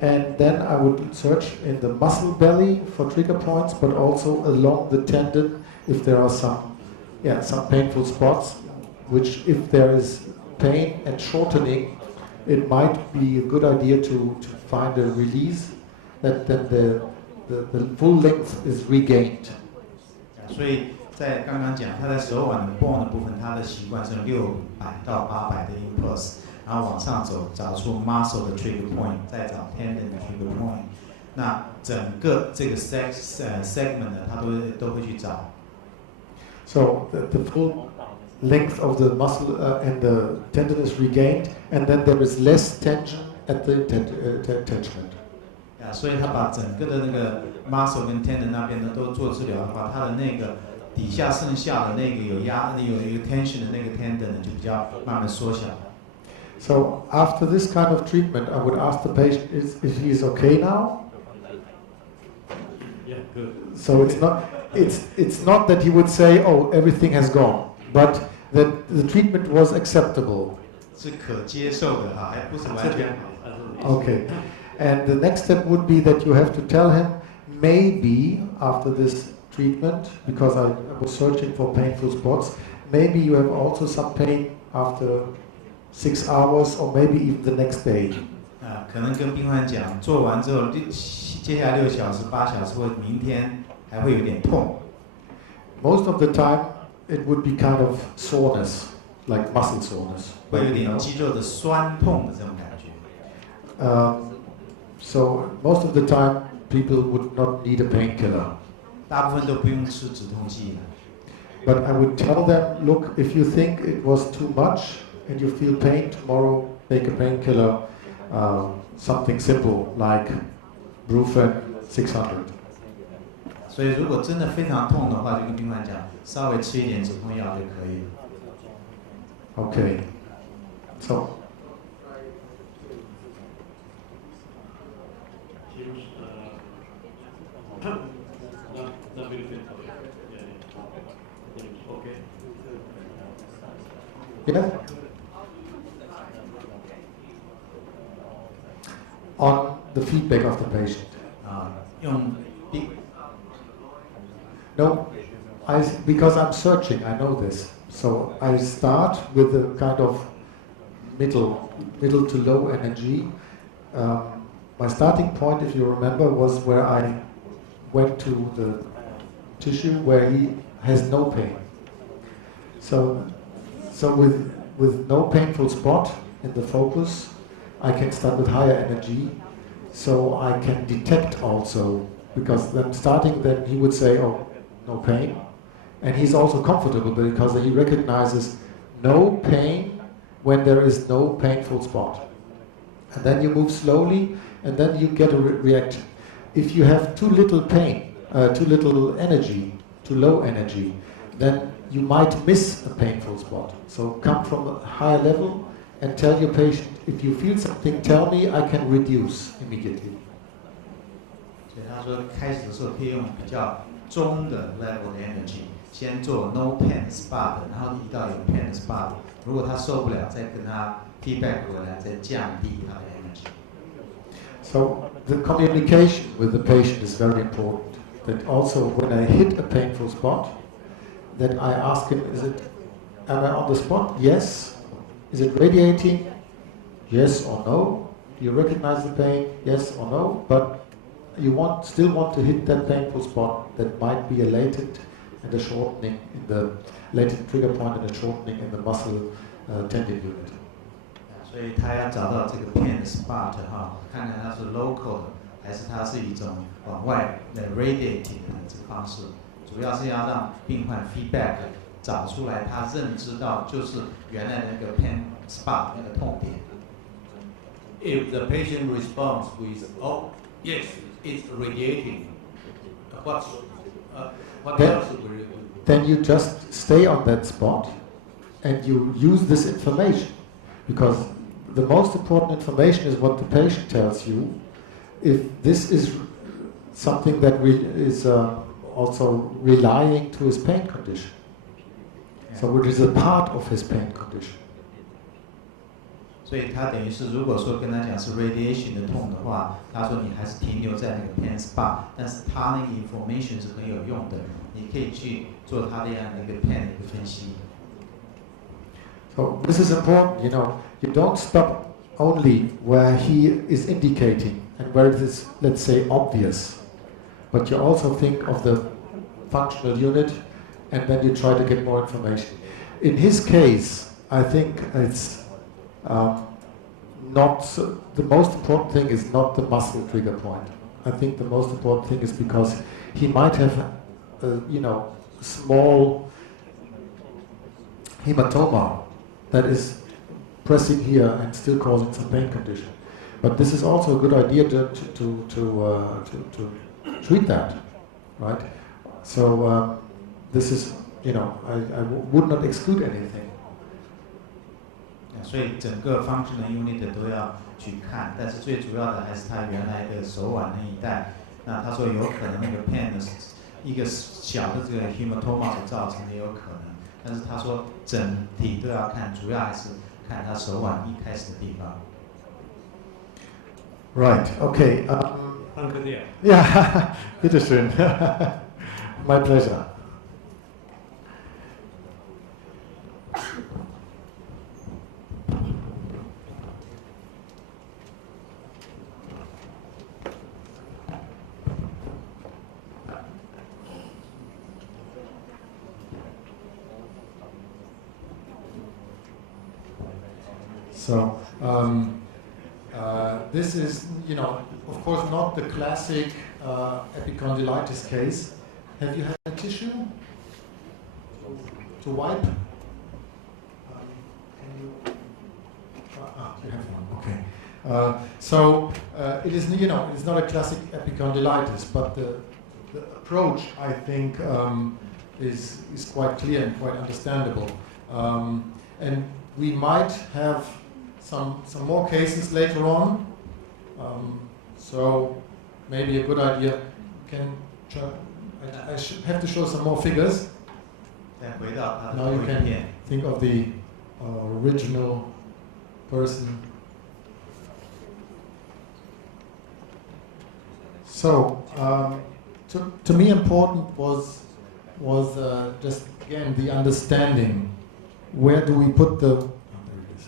And then I would search in the muscle belly for trigger points, but also along the tendon if there are some painful spots, which if there is pain and shortening, it might be a good idea to find a release that then the full length is regained. 所以在刚刚讲，他在手腕的 bone 的部分，他的习惯是600到800的 impulse， 然后往上走，找出 muscle 的 trigger point， 再找 tendon 的 trigger point。那整个这个 segment 呢，他都会去找。So the full length of the muscle and the tendon is regained, and then there is less tension at the attachment. 所以他把整个的那个 muscle 跟 tendon 那边呢都做治疗的话，他的那个底下剩下的那个有一个 tension 的那个 tendon 呢就比较慢慢缩小。So after this kind of treatment, I would ask the patient if he is okay now. Yeah, good. So it's not that he would say, oh, everything has gone, but that the treatment was acceptable. 是可接受的哈，还不是完全好。Okay. And the next step would be that you have to tell him, maybe after this treatment, because I was searching for painful spots, maybe you have also some pain after 6 hours or maybe even the next day. 可能跟病患讲，做完之后，接下来6小时、8小时或明天还会有点痛。Most of the time, it would be kind of soreness, like muscle soreness. 会有点肌肉的酸痛的这种感觉。So most of the time, people would not need a painkiller. 大部分都不用吃止痛剂的。But I would tell them, look, if you think it was too much and you feel pain tomorrow, take a painkiller, something simple like Brufen 600. 所以如果真的非常痛的话，就跟病患讲，稍微吃一点止痛药就可以了。Okay. So. Yeah. On the feedback of the patient. No, because I'm searching, I know this. So I start with a kind of middle to low energy. My starting point, if you remember, was where I went to the tissue where he has no pain. So with no painful spot in the focus, I can start with higher energy, so I can detect also, because then starting, then he would say, oh, no pain, and he's also comfortable because he recognizes no pain when there is no painful spot. And then you move slowly, and then you get a reaction. If you have too little pain, too little energy, too low energy, then you might miss a painful spot. So come from a higher level and tell your patient, if you feel something, tell me, I can reduce immediately. 所以他说开始的时候可以用比较中的 level 的 energy， 先做 no pain spot， 然后移到有 pain 的 spot。如果他受不了，再跟他 feedback 回来，再降低他的 energy。 So the communication with the patient is very important. That also when I hit a painful spot, that I ask him, am I on the spot? Yes. Is it radiating? Yes or no? Do you recognize the pain? Yes or no? But you still want to hit that painful spot that might be a latent and a shortening in the latent trigger point and a shortening in the muscle tendon unit. 所以他要找到这个 pain spot 哈，看看它是 local 的，还是它是一种往外的 radiating 的这个方式。主要是要让病患 feedback 找出来，他认知到就是原来那个 pain spot 那个痛点。If the patient responds with, oh, yes, it's radiating, what else will you do? Then you just stay on that spot and you use this information, because the most important information is what the patient tells you. If this is something that is also relying to his pain condition, so which is a part of his pain condition. 所以他等于是，如果说跟他讲是 radiation 的痛的话，他说你还是停留在那个 pain spot， 但是他那个 information 是很有用的，你可以去做他这样的一个 pain 的一个分析。So this is important, you don't stop only where he is indicating and where it is, let's say, obvious, but you also think of the functional unit and then you try to get more information. In his case, I think it's the most important thing is not the muscle trigger point. I think the most important thing is because he might have small hematoma that is pressing here and still causing some pain condition. But this is also a good idea to treat that, right? So this is, I would not exclude anything. 所以整个 functional unit 都要去看，但是最主要的还是他原来的手腕那一带。那他说有可能那个 pain 一个小的这个 hematoma 所造成的有可能，但是他说整体都要看，主要还是看他手腕一开始的地方。Right. Okay. Danke sehr. Ja, bitteschön. My pleasure. So this is, of course, not the classic epicondylitis case. Have you had a tissue to wipe? You have one. Okay. It is, it's not a classic epicondylitis, but the approach, I think, is quite clear and quite understandable. And we might have some more cases later on. So maybe a good idea. I should have to show some more figures. Now you can think of the original person. So, to me important was just again the understanding. Where do we put the? Oh, there it is.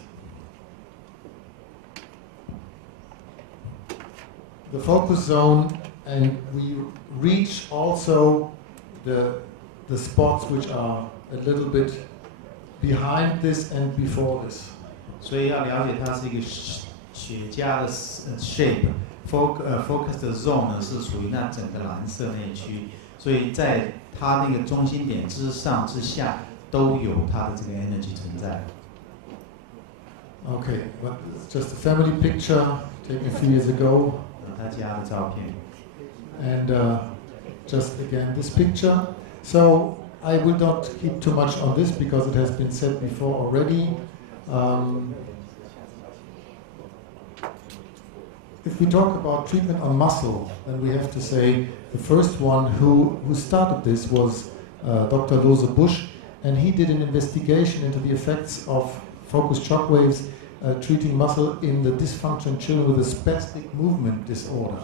The focus zone, and we reach also the spots which are a little bit behind this and before this. 所以要了解它是一个雪茄的shape。Focus 的 zone 呢是属于那整个蓝色那一区，所以在它那个中心点之上之下都有它的这个 energy 存在。Okay, but just a family picture taken a few years ago. 他家的照片。And just again this picture. So I will not keep too much on this because it has been said before already. If we talk about treatment on muscle, then we have to say the first one who started this was Dr. Lose Busch, and he did an investigation into the effects of focused shock waves treating muscle in the dysfunctional children with a spastic movement disorder.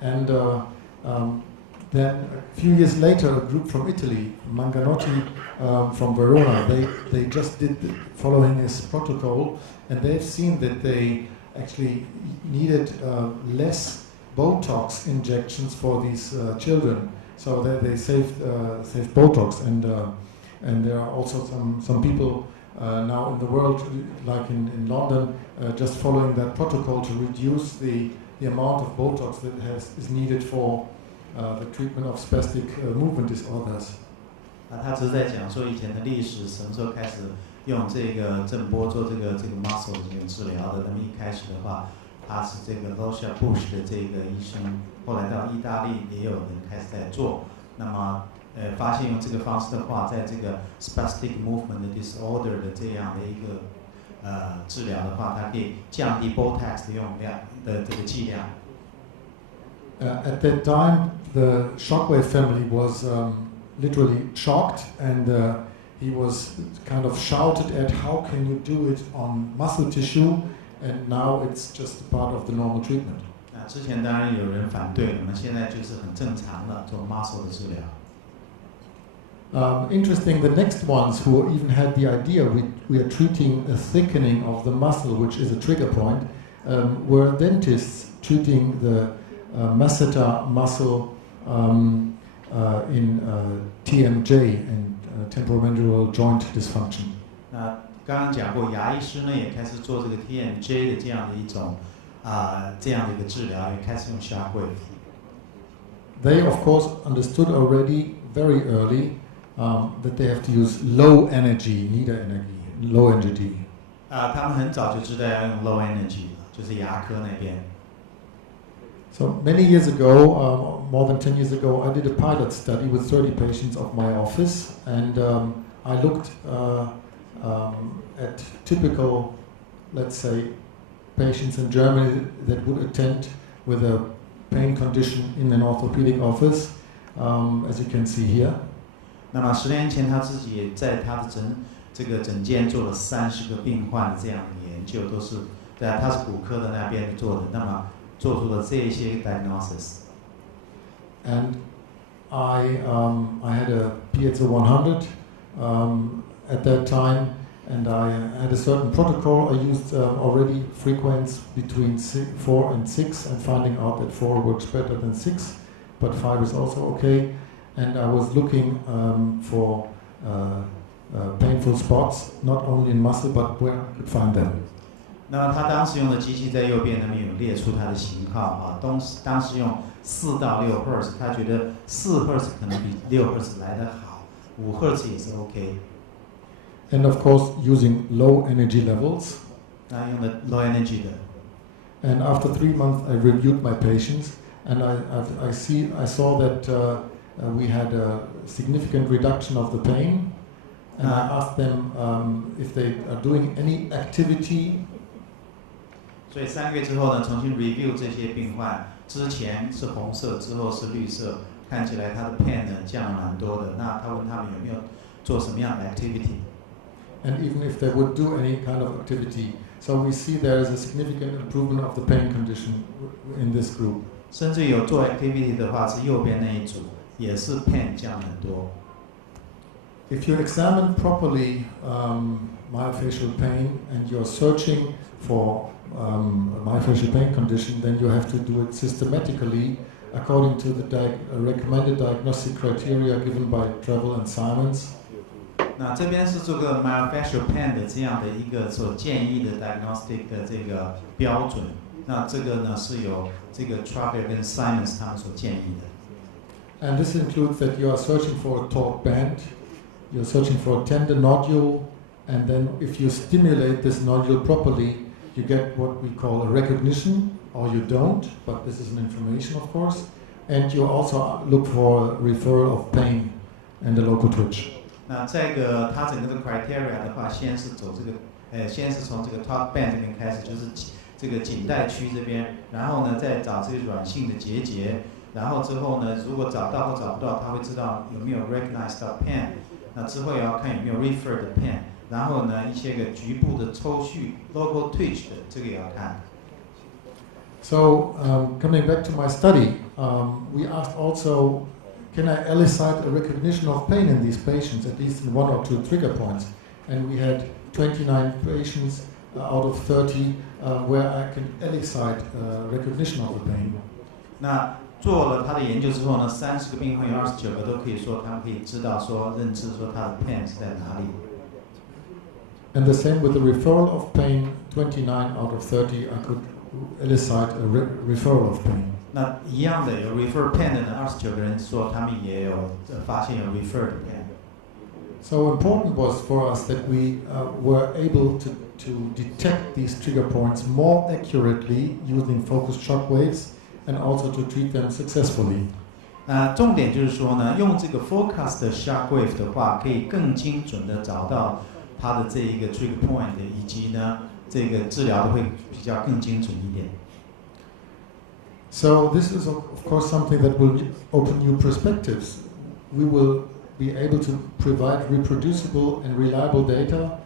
And then a few years later, a group from Italy, Manganotti from Verona, they just did following his protocol, and they've seen that they actually needed less Botox injections for these children, so that they saved Botox. And there are also some people now in the world, like in London, just following that protocol to reduce the amount of Botox that is needed for the treatment of spastic movement disorders. 他只是在讲说以前的历史什么时候开始用这个震波做这个 muscle 的这个治疗的。那么一开始的话，他是这个 Lucia Busch 的这个医生，后来到意大利也有人开始在做。那么发现用这个方式的话，在这个 spastic movement disorder 的这样的一个治疗的话，它可以降低 Botox 的用量的这个剂量。At that time, the Shockwave family was literally shocked, and he was kind of shouted at, how can you do it on muscle tissue, and now it's just part of the normal treatment. 之前当然有人反对，那么现在就是很正常的做 muscle 的治疗。Interesting, the next ones who even had the idea we are treating a thickening of the muscle, which is a trigger point, were dentists treating the masseter muscle in TMJ and temporomandibular joint dysfunction. 那刚刚讲过，牙医师呢也开始做这个 TMJ 的这样的一种这样的一个治疗，也开始用 shockwave。They of course understood already very early that they have to use low energy, low energy. 他们很早就知道要用 low energy， 就是牙科那边。So many years ago, more than 10 years ago, I did a pilot study with 30 patients of my office, and I looked at typical, let's say, patients in Germany that would attend with a pain condition in an orthopedic office, as you can see here. 那么10年前，他自己也在他的诊间做了30个病患的这样的研究，都是他是骨科的那边做的，那么做出了这一些 diagnosis。And I had a piezo 100 at that time, and I had a certain protocol. I used already frequencies between 4 and 6, and finding out that 4 works better than 6, but 5 is also okay. And I was looking for painful spots, not only in muscle, but where I could find them. 那么他当时用的机器在右边那边有列出它的型号啊，当时用4到6赫兹，他觉得4赫兹可能比6赫兹来得好，5赫兹也是 OK。And of course, using low energy levels. 那用的 low energy 的。And after 3 months, I reviewed my patients, and I saw that we had a significant reduction of the pain. And I asked them if they are doing any activity. 所以3个月之后呢，重新 review 这些病患，之前是红色，之后是绿色，看起来他的 pain 呢降了蛮多的。那他问他们有没有做什么样的 activity？ And even if they would do any kind of activity, so we see there is a significant improvement of the pain condition in this group. 甚至有做 activity 的话，是右边那一组，也是 pain 降很多。If you examine properly myofascial pain and you're searching for myofascial pain condition, then you have to do it systematically according to the recommended diagnostic criteria given by Travel and Simons. 那这边是这个 myofascial pain 的这样的一个所建议的 diagnostic 的这个标准。那这个呢是由这个 Travel 跟 Simons 他们所建议的。And this includes that you are searching for a taut band, you're searching for a tender nodule, and then if you stimulate this nodule properly, you get what we call a recognition, or you don't, but this is an information of course, and you also look for a referral of pain and a local twitch. 那这个它整个的 criteria 的话，先是从这个 taut band 这边开始，就是这个颈带区这边，然后呢再找这个软性的结节，然后之后呢，如果找到或找不到，他会知道有没有 recognize 到 pain， 那之后也要看有没有 refer 的 pain， 然后呢一些个局部的抽搐 local twitch 的这个也要看。So coming back to my study, we asked also, can I elicit a recognition of pain in these patients, at least in 1 or 2 trigger points? And we had 29 patients out of 30 where I can elicit recognition of the pain. 那做了他的研究之后呢，30个病患有29个都可以说，他们可以知道说认知说他的 pain 是在哪里。And the same with the referral of pain, 29 out of 30 I could elicit a referral of pain. 那一样的有 refer pain 的29个人说他们也有发现有 refer 的 pain。So important was for us that we were able to detect these trigger points more accurately using focused shock waves and also to treat them successfully. 那重点就是说呢，用这个 focused shock wave 的话，可以更精准的找到它的这一个 trigger point， 以及呢这个治疗的会比较更精准一点。So this is of course something that will open new perspectives. We will be able to provide reproducible and reliable data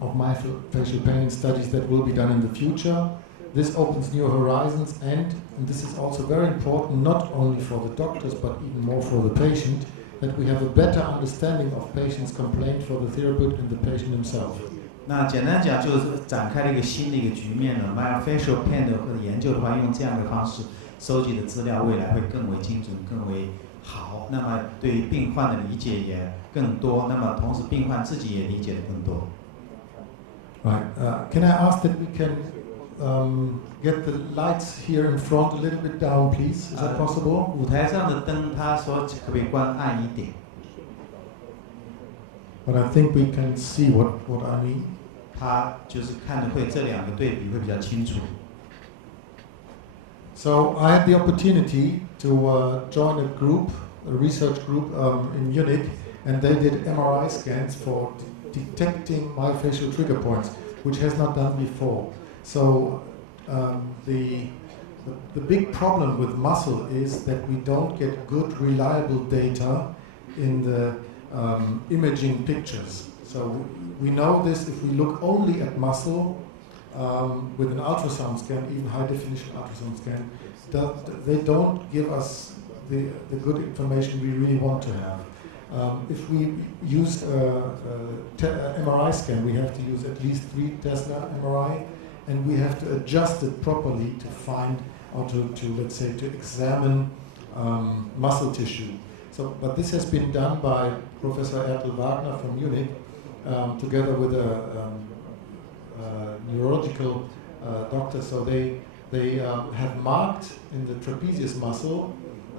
of myofascial pain in studies that will be done in the future. This opens new horizons and this is also very important not only for the doctors but even more for the patient, that we have a better understanding of patient's complaint for the therapist and the patient himself. 那简单讲就是展开了一个新的一个局面了。myofascial pain 的研究的话，用这样的方式收集的资料，未来会更为精准、更为好。那么对于病患的理解也更多，那么同时病患自己也理解的更多。Right. Can I ask that we can get the lights here in front a little bit down, please? Is that possible? 舞台上的灯，他说可不可以关暗一点 But I think we can see what I mean. 他就是看的会这两个对比会比较清楚。So I had the opportunity to join a group, a research group in Munich, and they did MRI scans for detecting myofascial trigger points, which has not done before. So the big problem with muscle is that we don't get good, reliable data in the imaging pictures. So we know this if we look only at muscle with an ultrasound scan, even high definition ultrasound scan, they don't give us the good information we really want to have. If we use MRI scan, we have to use at least 3 Tesla MRI, and we have to adjust it properly to find or to let's say to examine muscle tissue. So, but this has been done by Professor Ertel Wagner from Munich, together with a neurological doctor, so they have marked in the trapezius muscle,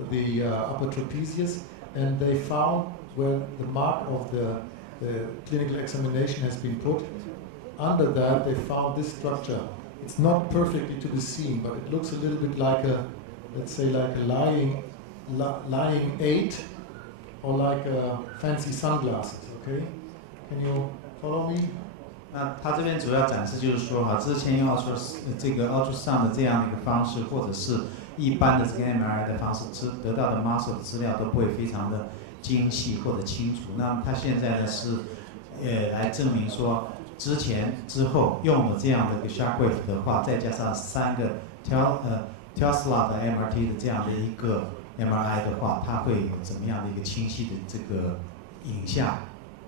the upper trapezius, and they found where the mark of the clinical examination has been put. Under that, they found this structure. It's not perfectly to be seen, but it looks a little bit like a, let's say, like a lying 8, or like a fancy sunglasses. Okay, can you follow me? 那他这边主要展示就是说之前用这个 ultrasound 的这样的一个方式，或者是一般的这个 MRI 的方式，得到的 muscle 的资料都不会非常的精细或者清楚。那么他现在呢是来证明说，之前之后用的这样的一个 shockwave 的话，再加上3个 Tesla 的 MRT 的这样的一个 MRI 的话，它会有怎么样的一个清晰的这个影像。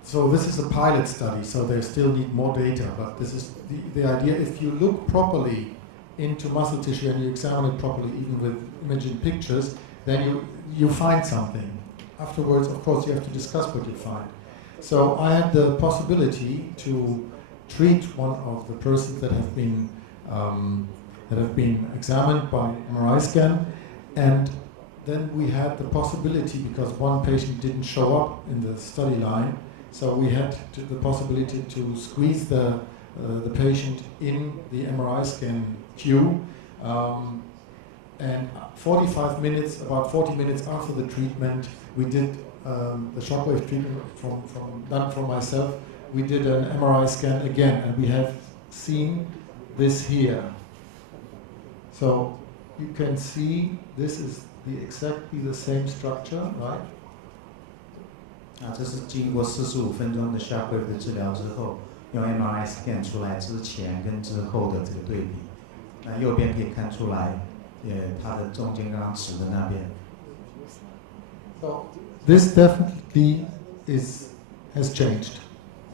So this is a pilot study, so they still need more data, but this is the idea. If you look properly into muscle tissue and you examine it properly, even with imaging pictures, then you find something. Afterwards, of course, you have to discuss what you find. So I had the possibility to treat one of the persons that have been examined by MRI scan, and then we had the possibility, because one patient didn't show up in the study line, so we had the possibility to squeeze the patient in the MRI scan queue, and 45 minutes, about 40 minutes after the treatment, we did the shockwave treatment done from myself. We did an MRI scan again, and we have seen this here. So you can see this is exactly the same structure, right? 这是经过45分钟的 shockwave 的治疗之后，用 MRI scan 出来之前跟之后的这个对比。那右边可以看出来，它的中间刚刚指的那边。So this definitely has changed,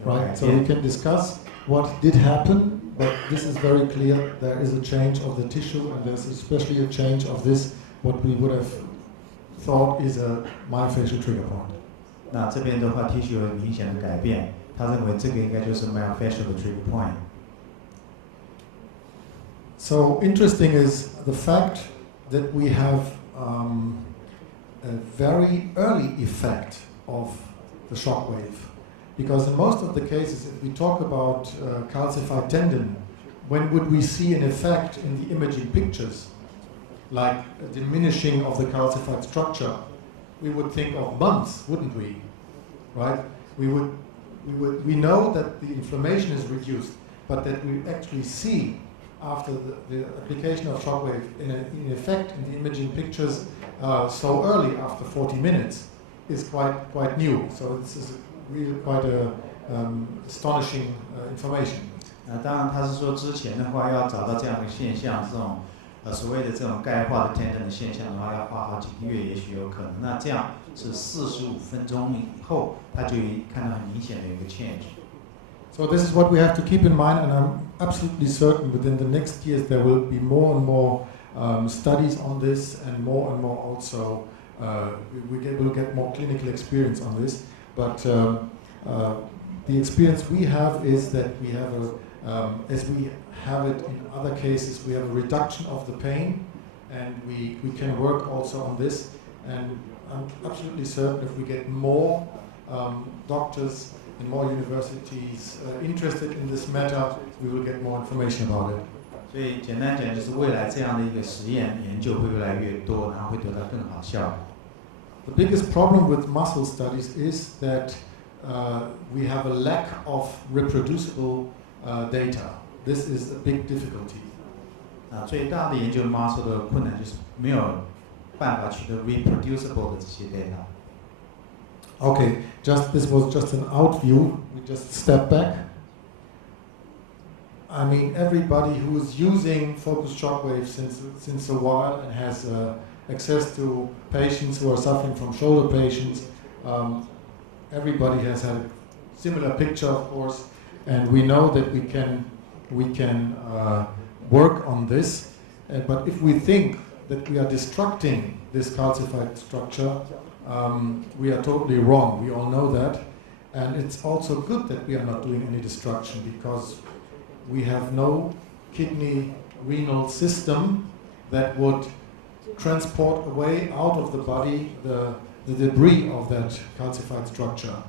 right? So we can discuss what did happen, but this is very clear. There is a change of the tissue, and there's especially a change of this, what we would have thought is a myofascial trigger point. 那这边的话 ，tissue 有明显的改变，他认为这个应该就是 myofascial 的 trigger point。So interesting is the fact that we have a very early effect of the shockwave, because in most of the cases, if we talk about calcified tendon, when would we see an effect in the imaging pictures, like a diminishing of the calcified structure? We would think of months, wouldn't we? Right? We know that the inflammation is reduced, but that we actually see after the application of shockwave in effect in the imaging pictures so early, after 40 minutes, is quite new. So this is really quite a astonishing information. 当然，他是说之前的话要找到这样的现象，这种所谓的这种钙化的 tendon 的现象的话，要花好几个月，也许有可能。那这样是45分钟以后，他就看到很明显的一个 change。So this is what we have to keep in mind, and I'm absolutely certain within the next years there will be more and more studies on this, and more also we'll get more clinical experience on this. But the experience we have is that we have as we have it in other cases, we have a reduction of the pain, and we can work also on this. And I'm absolutely certain if we get more doctors in more universities interested in this matter, we will get more information about it. 所以简单讲，就是未来这样的一个实验研究会越来越多，然后会得到更好效果。The biggest problem with muscle studies is that we have a lack of reproducible data. This is a big difficulty. 最大的研究 muscle 的困难就是没有办法取得 reproducible 的这些 data。Okay, this was just an out view. We just step back. I mean, everybody who is using focused shockwave since a while and has access to patients who are suffering from shoulder patients, everybody has had a similar picture, of course, and we know that we can work on this. But if we think that we are destructing this calcified structure, we are totally wrong. We all know that. And it's also good that we are not doing any destruction, because we have no kidney renal system that would transport away out of the body the debris of that calcified structure.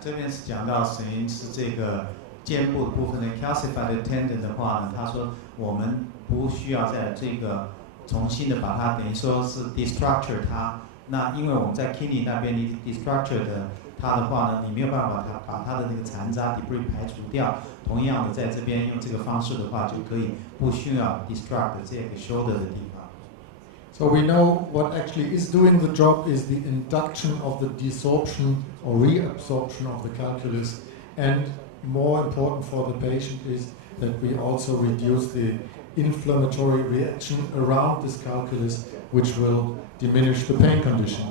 这边是讲到等于是这个肩部部分的 calcified tendon 的话呢，他说我们不需要在这个重新的把它等于说是 destructure 它。那因为我们在 kidney 那边你 destructure 的它的话呢，你没有办法把它的那个残渣 debris 排除掉。同样的，在这边用这个方式的话，就可以不需要 destruct 这个 shoulder 的地方。So we know what actually is doing the job is the induction of the desorption or reabsorption of the calculus, and more important for the patient is that we also reduce the inflammatory reaction around this calculus, which will diminish the pain condition.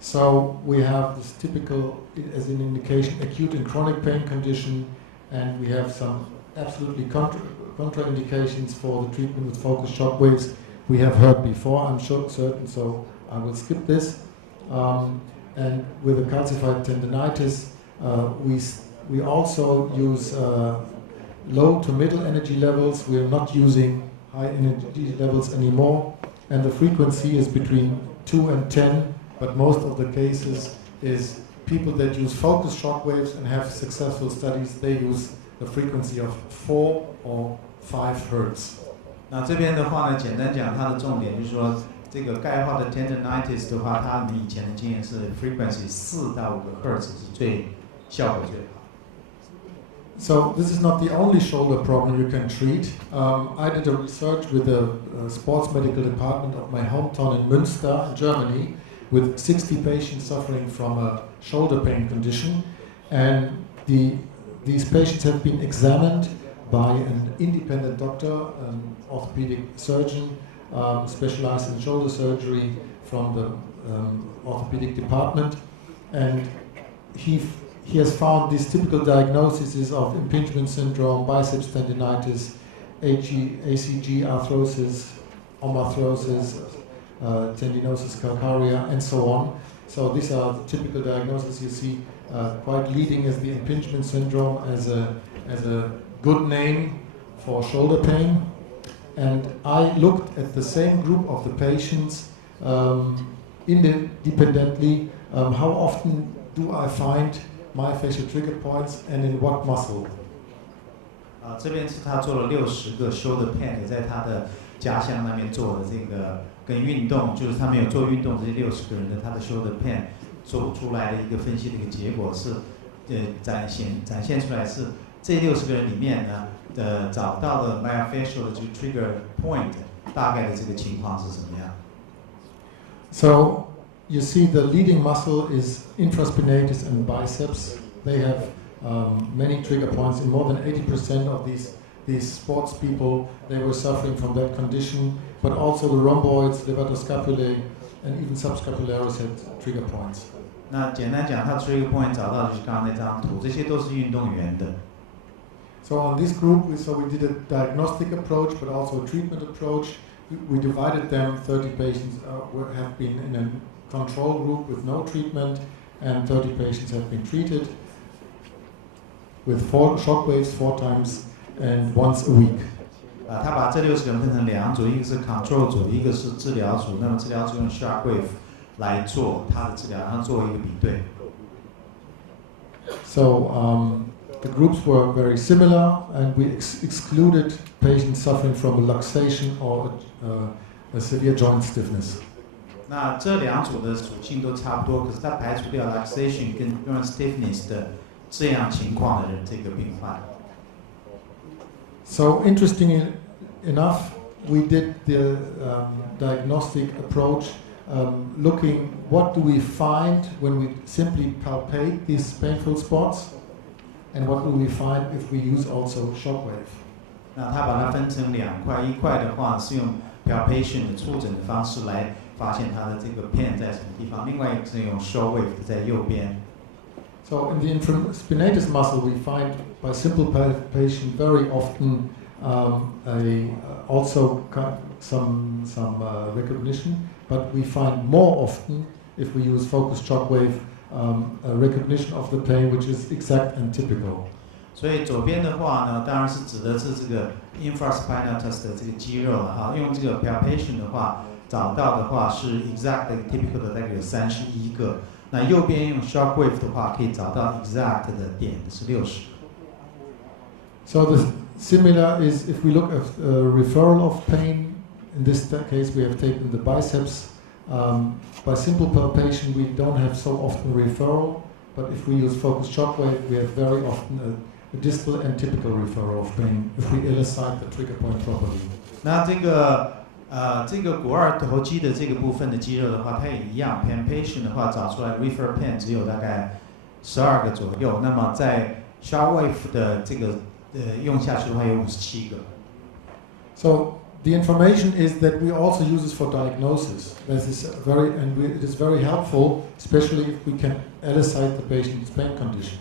So we have this typical, as an indication, acute and chronic pain condition, and we have some absolutely contraindications for the treatment with focused shock waves. We have heard before, I'm certain, so I will skip this. And with the calcified tendinitis, we also use low to middle energy levels. We are not using high energy levels anymore, and the frequency is between 2 and 10, but most of the cases is people that use focused shock waves and have successful studies, they use the frequency of 4 or 5 hertz. 那这边的话呢，简单讲，它的重点就是说，这个钙化的 tendinitis 的话，它以前的经验是 frequency 4到5个 hertz 是效果最好。So this is not the only shoulder problem you can treat. I did a research with the sports medical department of my hometown in Münster, in Germany, with 60 patients suffering from a shoulder pain condition, and these patients have been examined by an independent doctor, an orthopedic surgeon specialized in shoulder surgery from the orthopedic department, and he has found these typical diagnoses of impingement syndrome, biceps tendinitis, ACG arthrosis, omarthrosis, tendinosis calcarea, and so on. So these are the typical diagnoses you see. Quite leading is the impingement syndrome as a good name for shoulder pain. And I looked at the same group of the patients independently. How often do I find myofascial trigger points and in what muscle? 这边是他做了60个 shoulder pain， 在他的家乡那边做的这个跟运动，就是他没有做运动这些60个人的他的 shoulder pain 做出来的一个分析的一个结果是，展现出来是这60个人里面呢，找到的 myofascial 的 trigger point 大概的这个情况是什么样 ？So you see, the leading muscle is infraspinatus and biceps. They have many trigger points. In more than 80% of these sports people, they were suffering from that condition. But also the rhomboids, levatoscapulae, and even subscapularis had trigger points. 那简单讲，他 trigger point 找到的就是刚刚那张图，这些都是运动员的。So on this group, we did a diagnostic approach, but also a treatment approach. We divided them. 30 patients have been in a control group with no treatment, and 30 patients have been treated with 4 shock waves 4 times and once a week. 他把这60个人分成2组，一个是 control 组，一个是治疗组。那么治疗组用 shock wave 来做他的治疗，然后做一个比对。So the groups were very similar, and we excluded patients suffering from a luxation or a severe joint stiffness. 那这2组的属性都差不多，可是它排除掉 luxation 跟 joint stiffness 的这样情况的人，这个病患。So interestingly enough, we did the diagnostic approach, looking what do we find when we simply palpate these painful spots, and what do we find if we use also shockwave. 那他把它分成2块，一块的话是用 palpation 的触诊的方式来发现它的这个 pain 在什么地方，另外一个是用 shockwave 在右边。So in the infraspinatus muscle, we find by simple palpation very often also some recognition, but we find more often if we use focused shockwave a recognition of the pain which is exact and typical. 所以左边的话呢，当然是指的是这个 infraspinatus 的这个肌肉了哈。用这个 palpation 的话，找到的话是 exact typical 的大概有31个。那右边用 shockwave 的话，可以找到 exact 的点是60。So the similar is if we look at referral of pain. In this case, we have taken the biceps. By simple palpation, we don't have so often referral, but if we use focused shockwave, we have very often a distal and typical referral of pain if we illustrate the trigger point properly. 那这个股二头肌的这个部分的肌肉的话，它也一样 palpation 的话找出来 refer pain 只有大概12个左右，那么在 shockwave 的这个用下去的话有57个。So the information is that we also use this for diagnosis. This is it is very helpful, especially if we can elicit the patient's pain condition.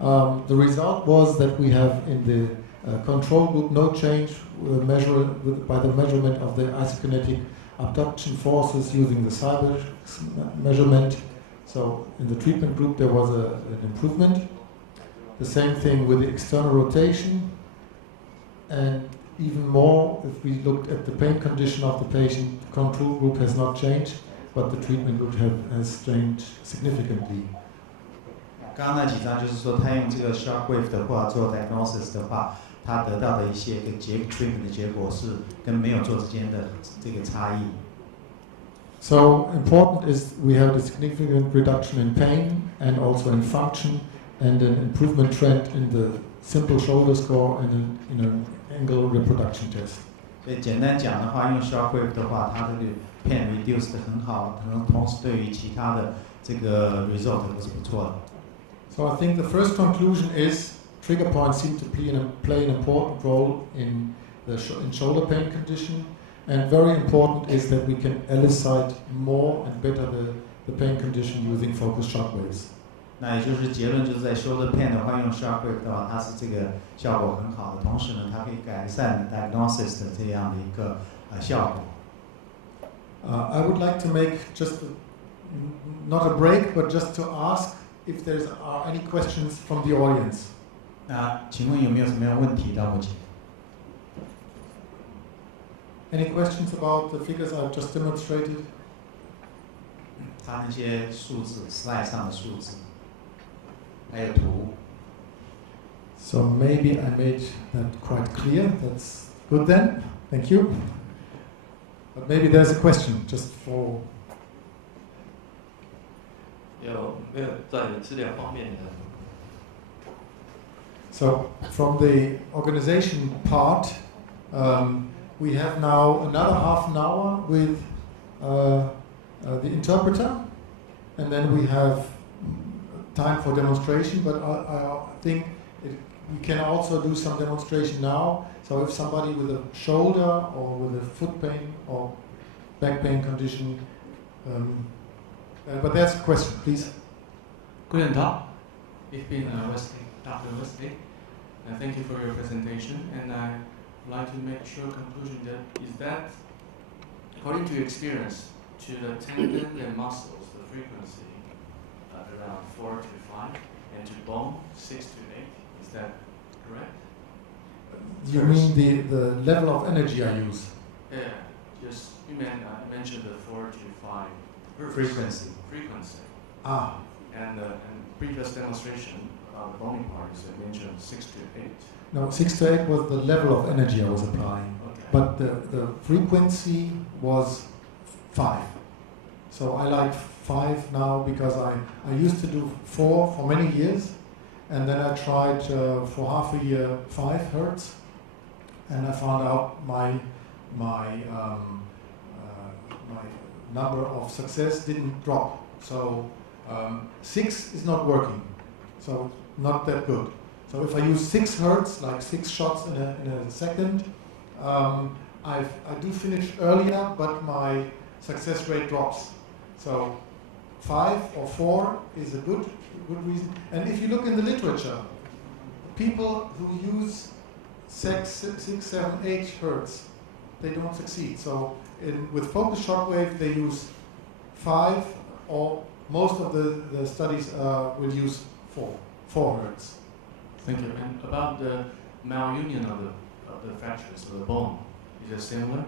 The result was that we have in the control group no change by the measurement of the isokinetic abduction forces using the Cyber measurement. So in the treatment group there was an improvement. The same thing with the external rotation, and even more if we looked at the pain condition of the patient, the control group has not changed, but the treatment group has changed significantly. 刚刚那几张就是说，他用这个 shockwave 的话做 diagnosis 的话，他得到的一些个treatment 的结果是跟没有做之间的这个差异。So important is we have a significant reduction in pain and also in function and an improvement trend in the simple shoulder score and in an angle reproduction test. 所以简单讲的话，用 shockwave 的话，它这个 pain reduce 的很好，同时对于其他的这个 result 都是不错的。So I think the first conclusion is trigger points seem to play an important role in shoulder pain condition, and very important is that we can elicit more and better the pain condition using focused shockwaves. 那也就是结论就是在 shoulder pain 的话，用 shockwave 的话，它是这个效果很好的，同时呢，它可以改善 diagnosis 的这样的一个效果。I would like to make not a break, but just to ask if there are any questions from the audience. 那请问有没有什么样的问题到目前？ Any questions about the figures I've just demonstrated? 它那些数字 slide 上的数字，还有图。So maybe I made that quite clear. That's good then. Thank you. But maybe there's a question just for. 有没有在治疗方面的？ So from the organization part, we have now another half an hour with the interpreter, and then we have time for demonstration. But I think we can also do some demonstration now. So if somebody with a shoulder or with a foot pain or back pain condition, but that's a question, please. Guten Tag, ich bin Dr. Wesley. Thank you for your presentation, and I'd like to make sure conclusion that according to your experience, to the tendon and muscles, the frequency around 4 to 5, and to bone 6 to 8. Is that correct? You mean the level of energy I use? Yeah, just you mentioned the 4 to 5 frequency. Ah. And previous demonstration of the bony parts, you mentioned 6 to 8. No, 6 to 8 was the level of energy I was applying. Okay. But the frequency was 5. So I like 5 now because I used to do 4 for many years, and then I tried for half a year 5 hertz, and I found out my number of success didn't drop. So 6 is not working, so not that good. So if I use 6 hertz, like 6 shots in a second, I do finish earlier, but my success rate drops. So 5 or 4 is a good reason. And if you look in the literature, people who use 6, 7, 8 hertz, they don't succeed. So with focused shockwave, they use 5, or most of the studies will use 4 hertz. Thank you. And about the malunion of the fractures of the bone, is it similar?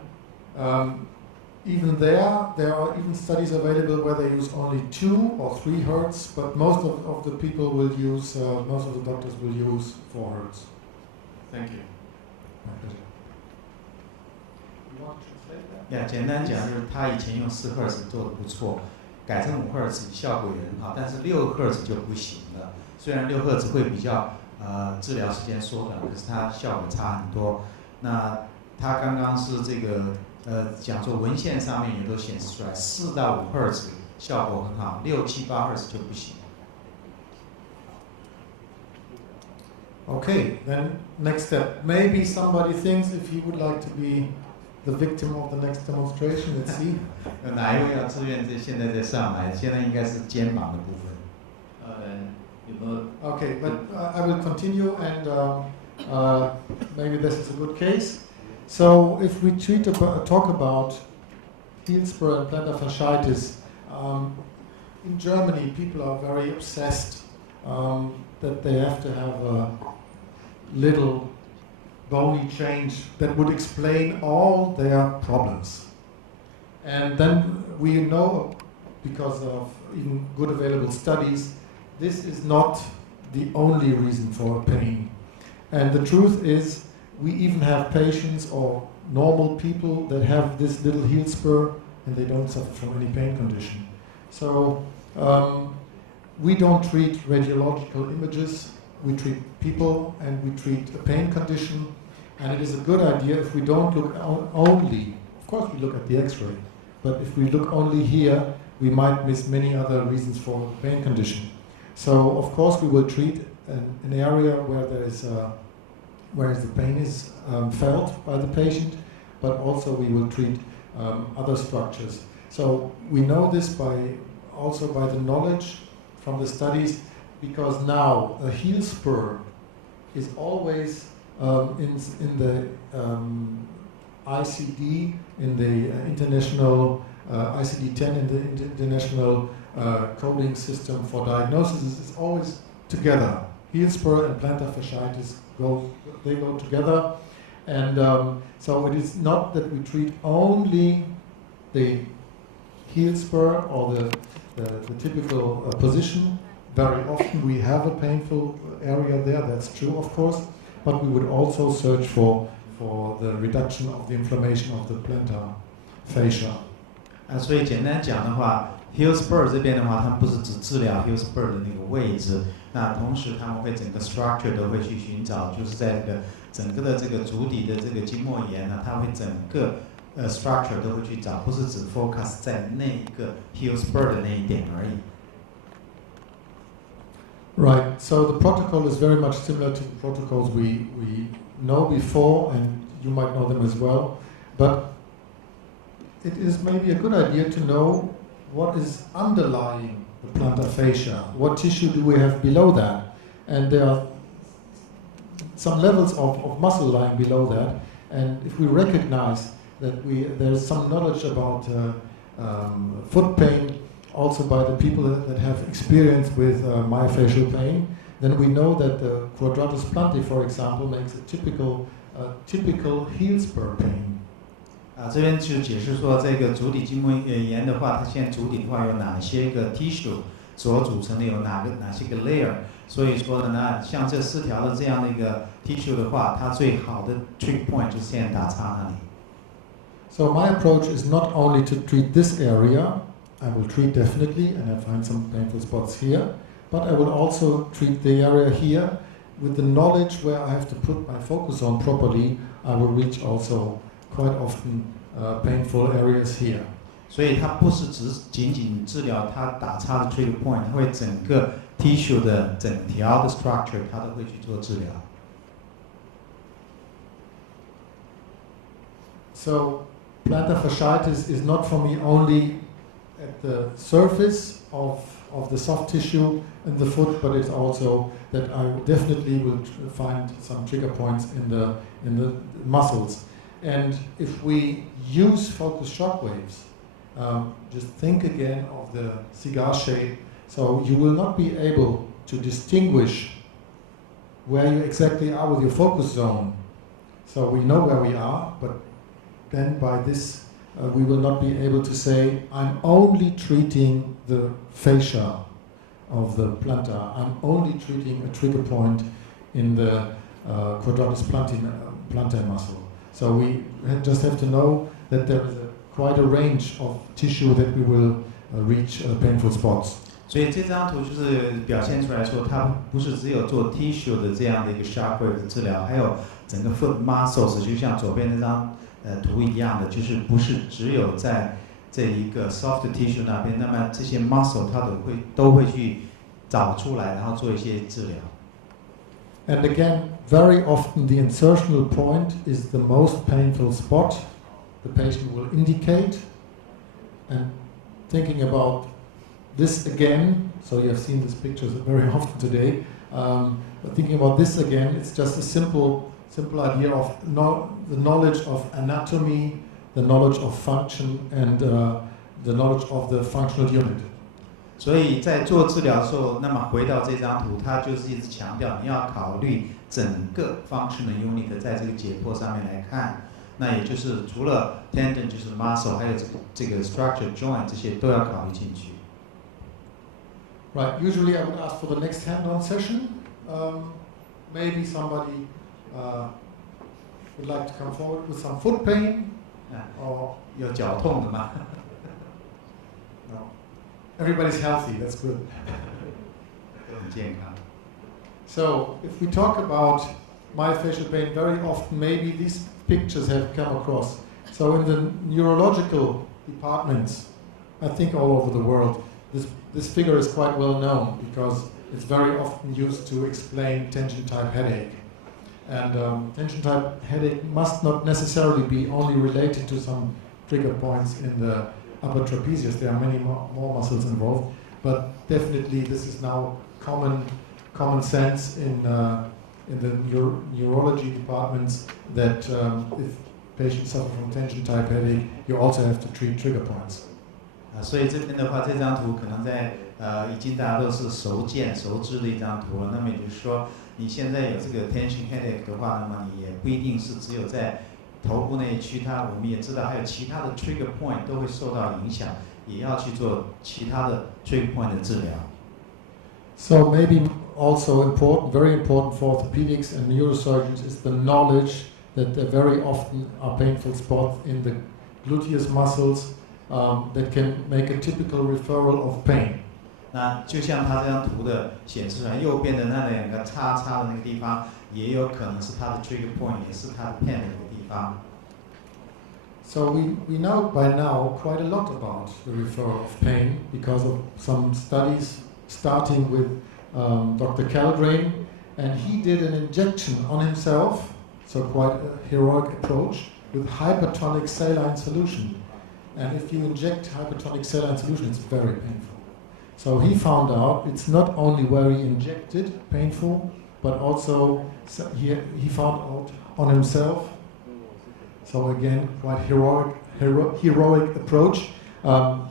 Even there are even studies available where they use only 2 or 3 hertz, but most of the people will use, most of the doctors will use 4 hertz. Thank you. My pleasure. You want to translate that? 简单讲就是他以前用4赫兹做的不错，改成5赫兹效果也很好，但是6赫兹就不行了。虽然6赫兹会比较治疗时间缩短，可是它效果差很多。那他刚刚是这个讲座文献上面也都显示出来，4到5赫兹效果很好，6、7、8赫兹就不行。Okay, then next step. Maybe somebody thinks if he would like to be the victim of the next demonstration. Let's see. 有哪一位要自愿现在上来？现在应该是肩膀的部分。Okay, but I will continue, and maybe this is a good case. So, if we talk about heel spur and plantar fasciitis, in Germany, people are very obsessed that they have to have a little bony change that would explain all their problems. And then we know, because of even good available studies, this is not the only reason for pain. And the truth is, we even have patients or normal people that have this little heel spur and they don't suffer from any pain condition. So we don't treat radiological images, we treat people and we treat a pain condition. And it is a good idea if we don't look only, of course we look at the x-ray, but if we look only here, we might miss many other reasons for the pain condition. So of course we will treat an area where there is where the pain is felt by the patient, but also we will treat other structures. So we know this also by the knowledge from the studies, because now a heel spur is always in the ICD, in the international ICD-10, in the international coding system for diagnosis, is always together. Heel spur and plantar fasciitis go together, and so it is not that we treat only the heel spur or the typical position. Very often we have a painful area there, that's true of course, but we would also search for the reduction of the inflammation of the plantar fascia. 所以简单讲的话 heel spur 这边的话，它不是只治疗 heel spur 的那个位置，那同时他们会整个 structure 都会去寻找，就是在这个整个的这个足底的这个筋膜炎呢，它会整个structure 都会去找，不是只 focus 在那一个 heel spur 的那一点而已。Right, so the protocol is very much similar to the protocols we know before, and you might know them as well, but it is maybe a good idea to know what is underlying the plantar fascia, what tissue do we have below that, and there are some levels of muscle lying below that, and if we recognize that there's some knowledge about foot pain, also by the people that have experience with myofascial pain, then we know that the quadratus plantae, for example, makes a typical heel spur pain. 这边就解释说，这个足底筋膜炎的话，它现在足底的话有哪些个 tissue 所组成的，有哪些个 layer， 所以说呢，像这4条的这样的一个 tissue 的话，它最好的 trick point 就是现在打叉那里。So my approach is not only to treat this area. I will treat definitely, and I find some painful spots here, but I will also treat the area here with the knowledge where I have to put my focus on properly. I will reach also quite often painful areas here. 所以它不是仅仅治疗它打叉的 trigger point， 它会整个 tissue 的整条的 structure， 它都会去做治疗。So plantar fasciitis is not for me only at the surface of the soft tissue in the foot, but it's also that I definitely will find some trigger points in the muscles. And if we use focused shock waves, just think again of the cigar shape, so you will not be able to distinguish where you exactly are with your focus zone. So we know where we are, but then by this we will not be able to say, I'm only treating the fascia of the plantar, I'm only treating a trigger point in the quadratus plantar muscle. So we just have to know that there is quite a range of tissue that we will reach painful spots. 所以这张图就是表现出来说，它不是只有做 tissue 的这样的一个 sharp wave 的治疗，还有整个 foot muscles， 就像左边那张图一样的，就是不是只有在这一个 soft tissue 那边，那么这些 muscle 它都会去找出来，然后做一些治疗。And again, very often the insertional point is the most painful spot. The patient will indicate, and thinking about this again, so you have seen these pictures very often today, but thinking about this again, it's just a simple idea of the knowledge of anatomy, the knowledge of function, and the knowledge of the functional unit. 所以在做治疗的时候，那么回到这张图，它就是一直强调你要考虑整个 functional unit 在这个解剖上面来看，那也就是除了 tendon 就是 muscle， 还有这个 structure joint 这些都要考虑进去。Right. Usually I would ask for the next hand-on session. Maybe somebody would like to come forward with some foot pain, or 有脚痛的吗？ No. Everybody's healthy. That's good. 都很健康。 So if we talk about myofascial pain, very often maybe these pictures have come across. So in the neurological departments, I think all over the world, this figure is quite well known because it's very often used to explain tension type headache. And tension type headache must not necessarily be only related to some trigger points in the upper trapezius. There are many more muscles involved, but definitely this is now common sense in the neurology departments that if patients suffer from tension type headache, you also have to treat trigger points. 所以这边的话，这张图可能在已经大家都是熟知的一张图了。那么也就是说，你现在有这个 tension headache 的话，那么你也不一定是只有在头部那一区，我们也知道还有其他的 trigger point 都会受到影响，也要去做其他的 trigger point 的治疗。So maybe also important, very important for orthopedics and neurosurgeons is the knowledge that there very often are painful spots in the gluteus muscles that can make a typical referral of pain. 那就像它这张图的显示出来，右边的那两个叉的那个地方，也有可能是它的 trigger point， 也是它的 pain 的一个地方。So we know by now quite a lot about the referral of pain because of some studies starting with Dr. Caldrain, and he did an injection on himself, so quite a heroic approach, with hypertonic saline solution. And if you inject hypertonic saline solution, it's very painful. So he found out it's not only where he injected painful, but also he found out on himself. So again, quite heroic approach.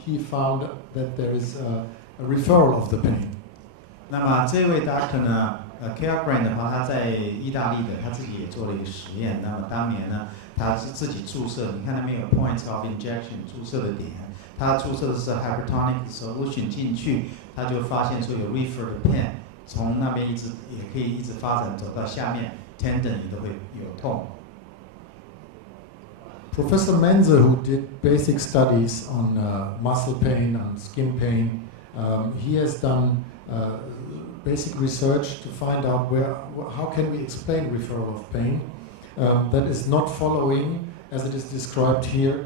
He found that there is a referral of the pain. 那么这位 doctor 呢，Ehrenberg 的话，他在意大利的，他自己也做了一个实验。那么当年呢，他是自己注射，你看那边有 points of injection 注射的点，他注射的是 hypertonic solution 进去，他就发现说有 refer 的 pain， 从那边也可以一直发展走到下面 tendon 也都会有痛。Professor Menze, who did basic studies on muscle pain, on skin pain, he has done basic research to find out how can we explain referral of pain that is not following, as it is described here,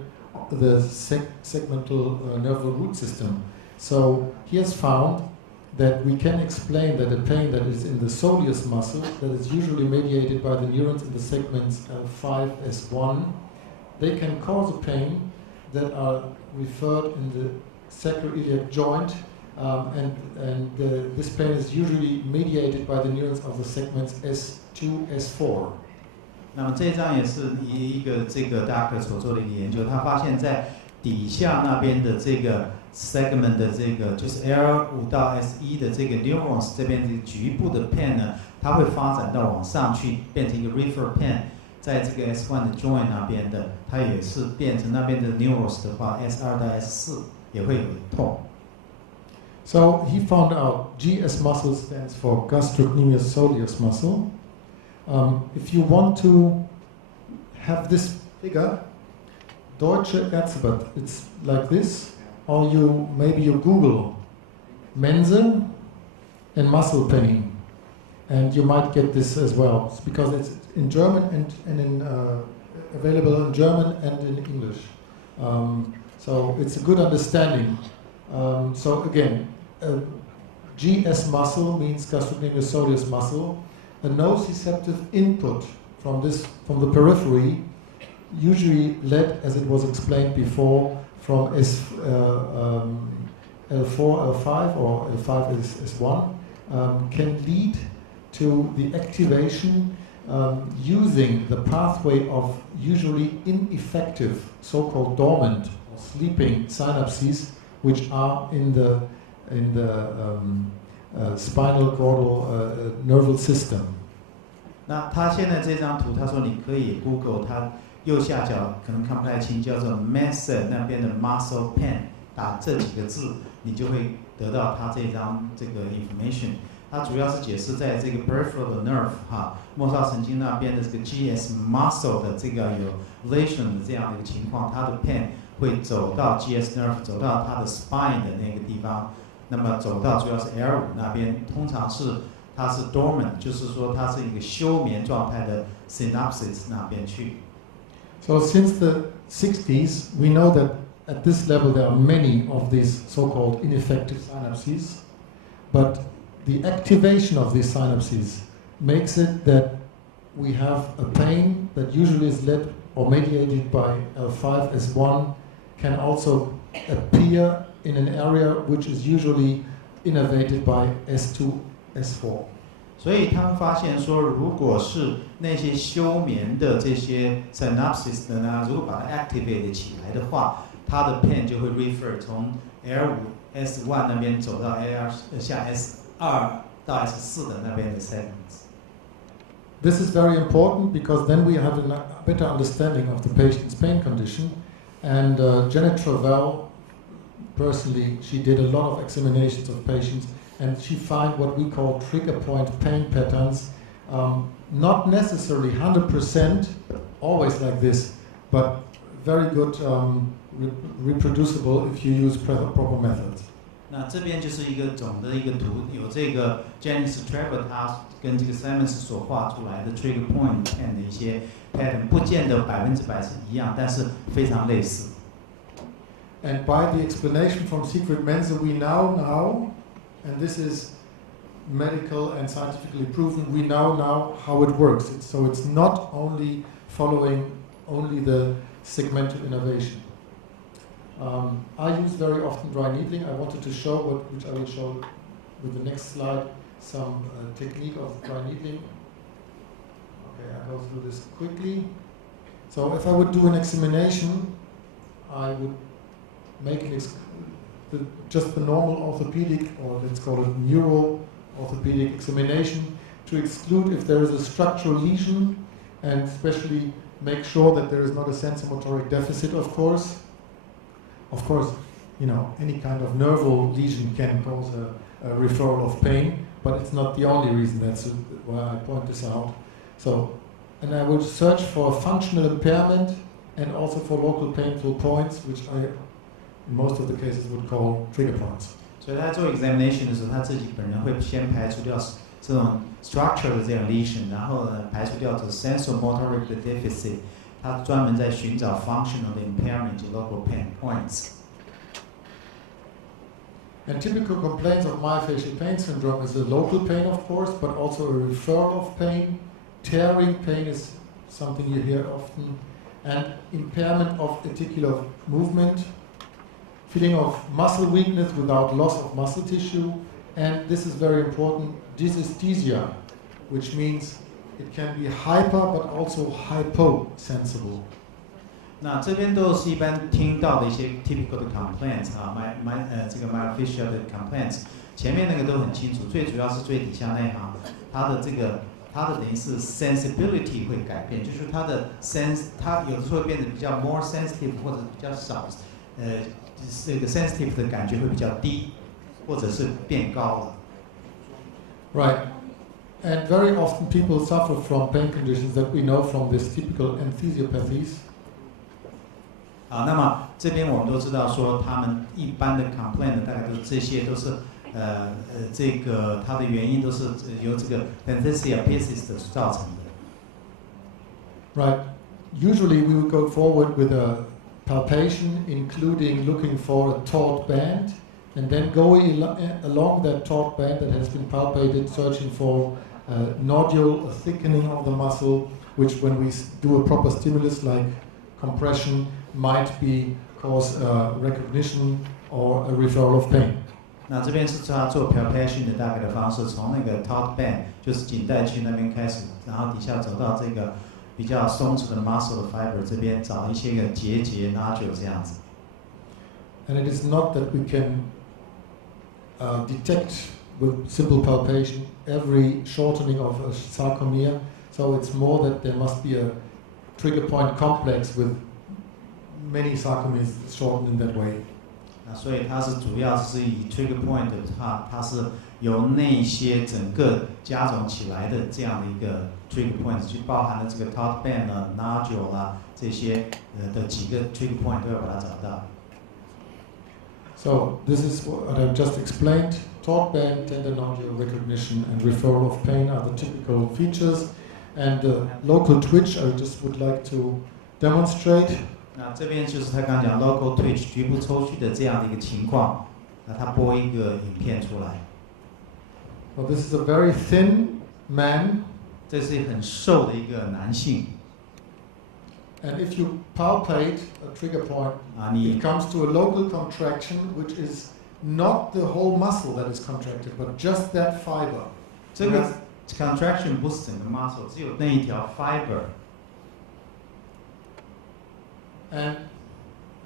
the segmental nerval root system. So he has found that we can explain that a pain that is in the soleus muscle, that is usually mediated by the neurons in the segments L5, S1, they can cause a pain that are referred in the sacroiliac joint, and this pain is usually mediated by the neurons of the segments S2, S4. 那么这张也是一个这个 doctor 所做的一个研究，他发现在底下那边的这个 segment 的这个就是 L5 到 S1 的这个 neurons 这边的局部的 pain 呢，它会发展到往上去，变成一个 refer pain， 在这个 S1 的 joint 那边的，它也是变成那边的 neurons 的话 ，S2 到 S4 也会有痛。So he found out GS muscle stands for gastrocnemius soleus muscle. If you want to have this figure, Deutsche Ärzteblatt, it's like this, or maybe you Google Mense and muscle pain, and you might get this as well, because it's in German and available in German and in English. So it's a good understanding. So again, GS muscle means gastrocnemius soleus muscle. A nociceptive input from the periphery, usually led, as it was explained before, from L4, L5 or L5 is S1, can lead to the activation using the pathway of usually ineffective, so-called dormant or sleeping synapses, which are in the spinal caudal nervous system. 那他现在这张图，他说你可以 Google 他右下角可能看不太清，叫做 Mense 那边的 muscle pain， 打这几个字，你就会得到他这张这个 information。它主要是解释在这个 peripheral 的 nerve 末梢神经那边的这个 GS muscle 的这个有 lesion 的这样的一个情况，它的 pain 会走到 GS nerve， 走到它的 spine 的那个地方，那么走到主要是 L5 那边，通常是它是 dormant， 就是说它是一个休眠状态的 synapses 那边去。So since the 60s, we know that at this level there are many of these so-called ineffective synapses, but the activation of these synapses makes it that we have a pain that usually is led or mediated by L5, S1, can also appear in an area which is usually innervated by S2, S4. 所以他们发现说，如果是那些休眠的这些 synapses 的呢，如果把它 activate 起来的话，它的 pain 就会 refer 从 L5、S1 那边走到 下 S2 到 S4 的那边的 segments。This is very important because then we have a better understanding of the patient's pain condition. And Janet Travell, personally, she did a lot of examinations of patients, and she found what we call trigger point pain patterns, not necessarily 100% always like this, but very good reproducible if you use proper methods. 那这边就是一个总的一个图，有这个 Janet Travell 他跟这个 Simons 所画出来的 trigger point pain 的一些 pattern， 不见得100%是一样，但是非常类似。And by the explanation from Siegfried Mense, we now know, and this is medical and scientifically proven, we now know how it works. So it's not only following only the segmental innervation. I use very often dry needling. I wanted to show, which I will show with the next slide, some technique of dry needling. Okay, I go through this quickly. So if I would do an examination, I would make just the normal orthopedic, or let's call it neural orthopedic examination, to exclude if there is a structural lesion, and especially make sure that there is not a sensomotoric deficit, of course. Of course, any kind of nerval lesion can cause a referral of pain, but it's not the only reason. That's why I point this out. So, and I will search for functional impairment and also for local painful points, which I, in most of the cases, would call trigger points. 所以他做 examination 的时候，他自己本人会先排除掉这种 structure 的这种 lesion， 然后呢排除掉这 sensomotoric 的 deficit。他专门在寻找 functional 的 impairment 及 local pain points。And typical complaints of myofascial pain syndrome is a local pain, of course, but also a referral of pain. Tearing pain is something you hear often, and impairment of articular movement, feeling of muscle weakness without loss of muscle tissue, and this is very important, dysesthesia, which means it can be hyper but also hyposensible. 那这边都是一般听到的一些 typical 的 complaints 这个 myofascial 的 complaints，前面那个都很清楚，最主要是最底下那一行，它的等于是 sensibility 会改变，就是它的 它有的时候会变得比较 more sensitive 或者比较少，这个 sensitive 的感觉会比较低，或者是变高了。Right. And very often people suffer from pain conditions that we know from these typical enthesiopathies. 那么这边我们都知道说，他们一般的 complaint 大概都这些都是这个它的原因都是由这个 enthesiopathies 造成的。Right. Usually we would go forward with a palpation, including looking for a taut band, and then going along that taut band that has been palpated, searching for a nodule, a thickening of the muscle, which when we do a proper stimulus like compression might cause recognition or a referral of pain. 那这边是他做 palpation 的大概的方式，从那个 taut band 就是颈带区那边开始，然后底下走到这个比较松弛的 muscle 的 fiber 这边找一些个结节 nodule 这样子。And it is not that we can detect with simple palpation every shortening of a sarcomere, so it's more that there must be a trigger point complex with many sarcomeres shortened in that way. 所以它是主要是以 trigger point 它是由那些整个加总起来的这样的一个 trigger point， 就包含了这个 taut band 啊 nodule 啦这些的几个 trigger point 都要把它找到。So this is what I've just explained. Taut band, tender nodule recognition, and referral of pain are the typical features. And local twitch, I just would like to demonstrate. 那这边就是他刚刚讲 local twitch 局部抽搐的这样的一个情况，那他播一个影片出来。Well, this is a very thin man. 这是很瘦的一个男性。And if you palpate a trigger point, it comes to a local contraction, which is not the whole muscle that is contracted, but just that fiber. 这个 contraction 不是整个 muscle， 只有那一条 fiber。And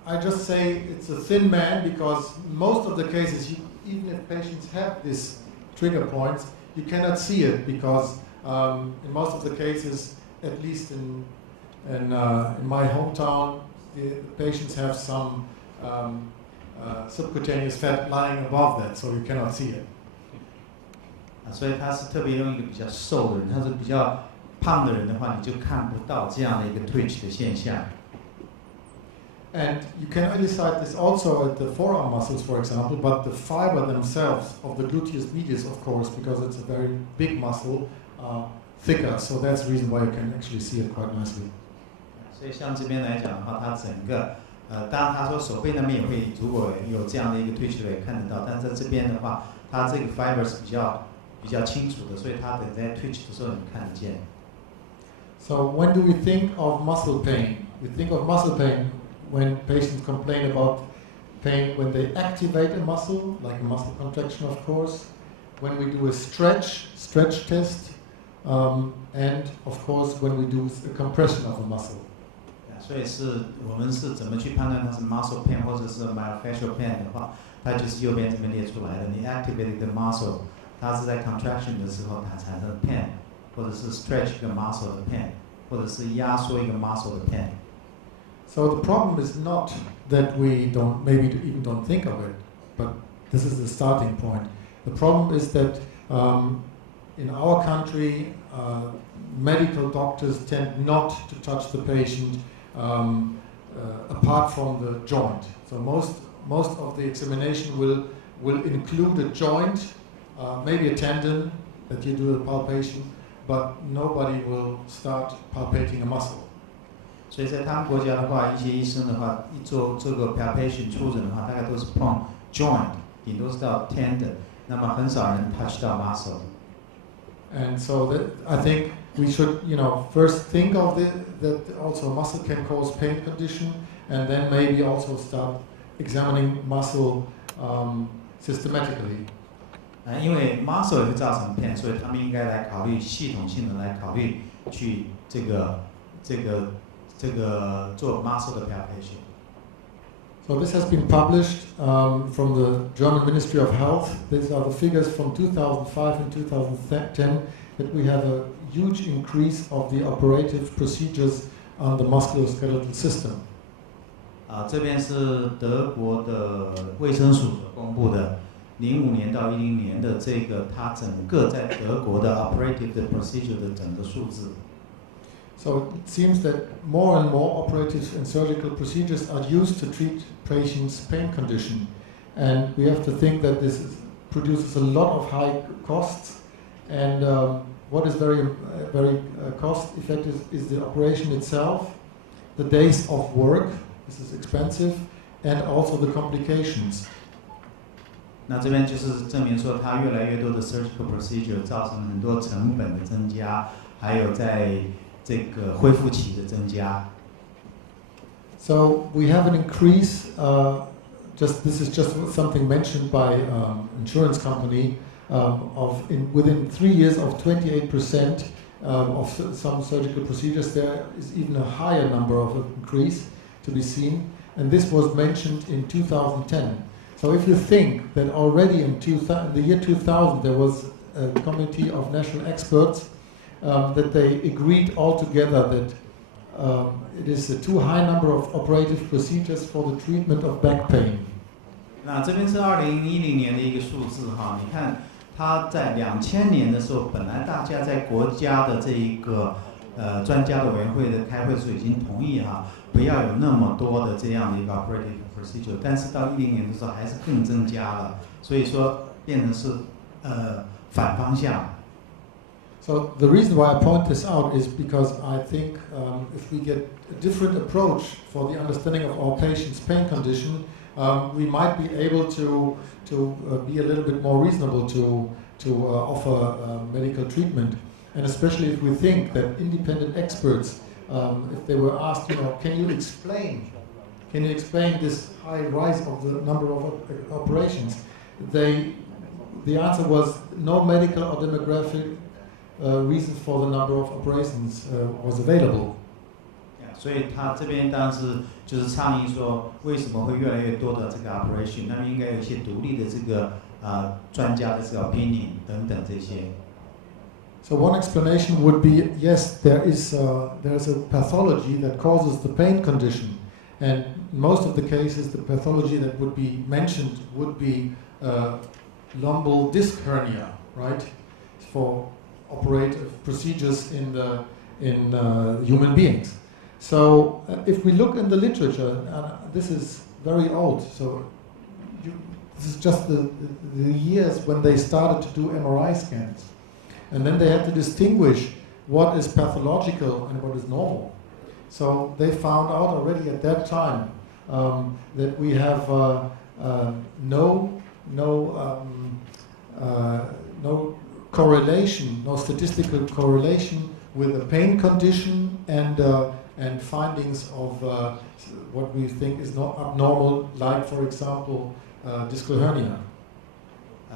I just say it's a thin man because most of the cases, even if patients have these trigger points, you cannot see it because in most of the cases, at least in my hometown, the patients have some subcutaneous fat lying above that, so you cannot see it. 所以他是特别用一个比较瘦的人，他是比较胖的人的话，你就看不到这样的一个 twitch 的现象。And you can elicit this also at the forearm muscles, for example, but the fiber themselves of the gluteus medius, of course, because it's a very big muscle, are thicker, so that's the reason why you can actually see it quite nicely. 所以像这边来讲的话，它整个当然他说手背那边也会，如果有这样的一个 twitch 也看得到，但在这边的话，它这个 fiber 是比较清楚的，所以它等在 twitch 的时候你看得见。So when do we think of muscle pain? We think of muscle pain when patients complain about pain when they activate a muscle, like a muscle contraction, of course, when we do a stretch test, and of course when we do a compression of a muscle. 所以我们是怎么去判断它是 muscle pain 或者是 myofascial pain 的话，它就是右边这边列出来的。你 activate the muscle， 它是在 contraction 的时候它产生的 pain， 或者是 stretch 一个 muscle 的 pain， 或者是压缩一个 muscle 的 pain。So the problem is not that we maybe even don't think of it, but this is the starting point. The problem is that in our country, medical doctors tend not to touch the patient apart from the joint. So most of the examination will include a joint, maybe a tendon that you do the palpation, but nobody will start palpating a muscle. 所以在他们国家的话，一些医生的话，一做这个 palpation 触诊的话，大概都是碰 joint， 顶多是到 tendon， 那么很少人 touch 到 muscle。 And so I think we should, first think of that also muscle can cause pain condition, and then maybe also start examining muscle systematically. 因为 muscle 也会造成 pain， 所以他们应该来考虑系统性的来考虑去这个做 muscle 的 palpation。So this has been published from the German Ministry of Health. These are the figures from 2005 and 2010, that we have a huge increase of the operative procedures on the musculoskeletal system. 这边是德国的卫生署所公布的05年到10年的这个它整个在德国的 operative procedure 的整个数字。So it seems that more and more operative and surgical procedures are used to treat patients' pain condition, and we have to think that this produces a lot of high costs. And what is very cost effective is the operation itself, the days of work. This is expensive, and also the complications. 那这边就是证明说，它越来越多的 surgical procedure 造成很多成本的增加，还有在这个恢复期的增加。So we have an increase. This is just something mentioned by insurance company within 3 years of 28% of some surgical procedures. There is even a higher number of increase to be seen, and this was mentioned in 2010. So if you think that already in the year 2000 there was a committee of national experts that they agreed altogether that it is a too high number of operative procedures for the treatment of back pain. 那这边是2010年的一个数字哈，你看它在2000年的时候，本来大家在国家的这一个专家的委员会的开会的时候已经同意哈，不要有那么多的这样的一个 operative procedure， 但是到10年的时候还是更增加了，所以说变成是反方向。So the reason why I point this out is because I think if we get a different approach for the understanding of our patient's pain condition, we might be able to be a little bit more reasonable to offer medical treatment, and especially if we think that independent experts, if they were asked, can you explain this high rise of the number of operations, the answer was no medical or demographic reason for the number of operations was available. 所以他这边当然是就是倡议说，为什么会越来越多的这个 operation？ 那么应该有一些独立的这个专家的这个 opinion 等等这些。So one explanation would be, yes, there is a pathology that causes the pain condition, and in most of the cases the pathology that would be mentioned would be lumbal disc hernia, right? For operative procedures in human beings. So if we look in the literature, this is very old, so this is just the years when they started to do MRI scans. And then they had to distinguish what is pathological and what is normal. So they found out already at that time that we have no correlation, no statistical correlation with the pain condition and findings of what we think is not abnormal, like for example discal hernia.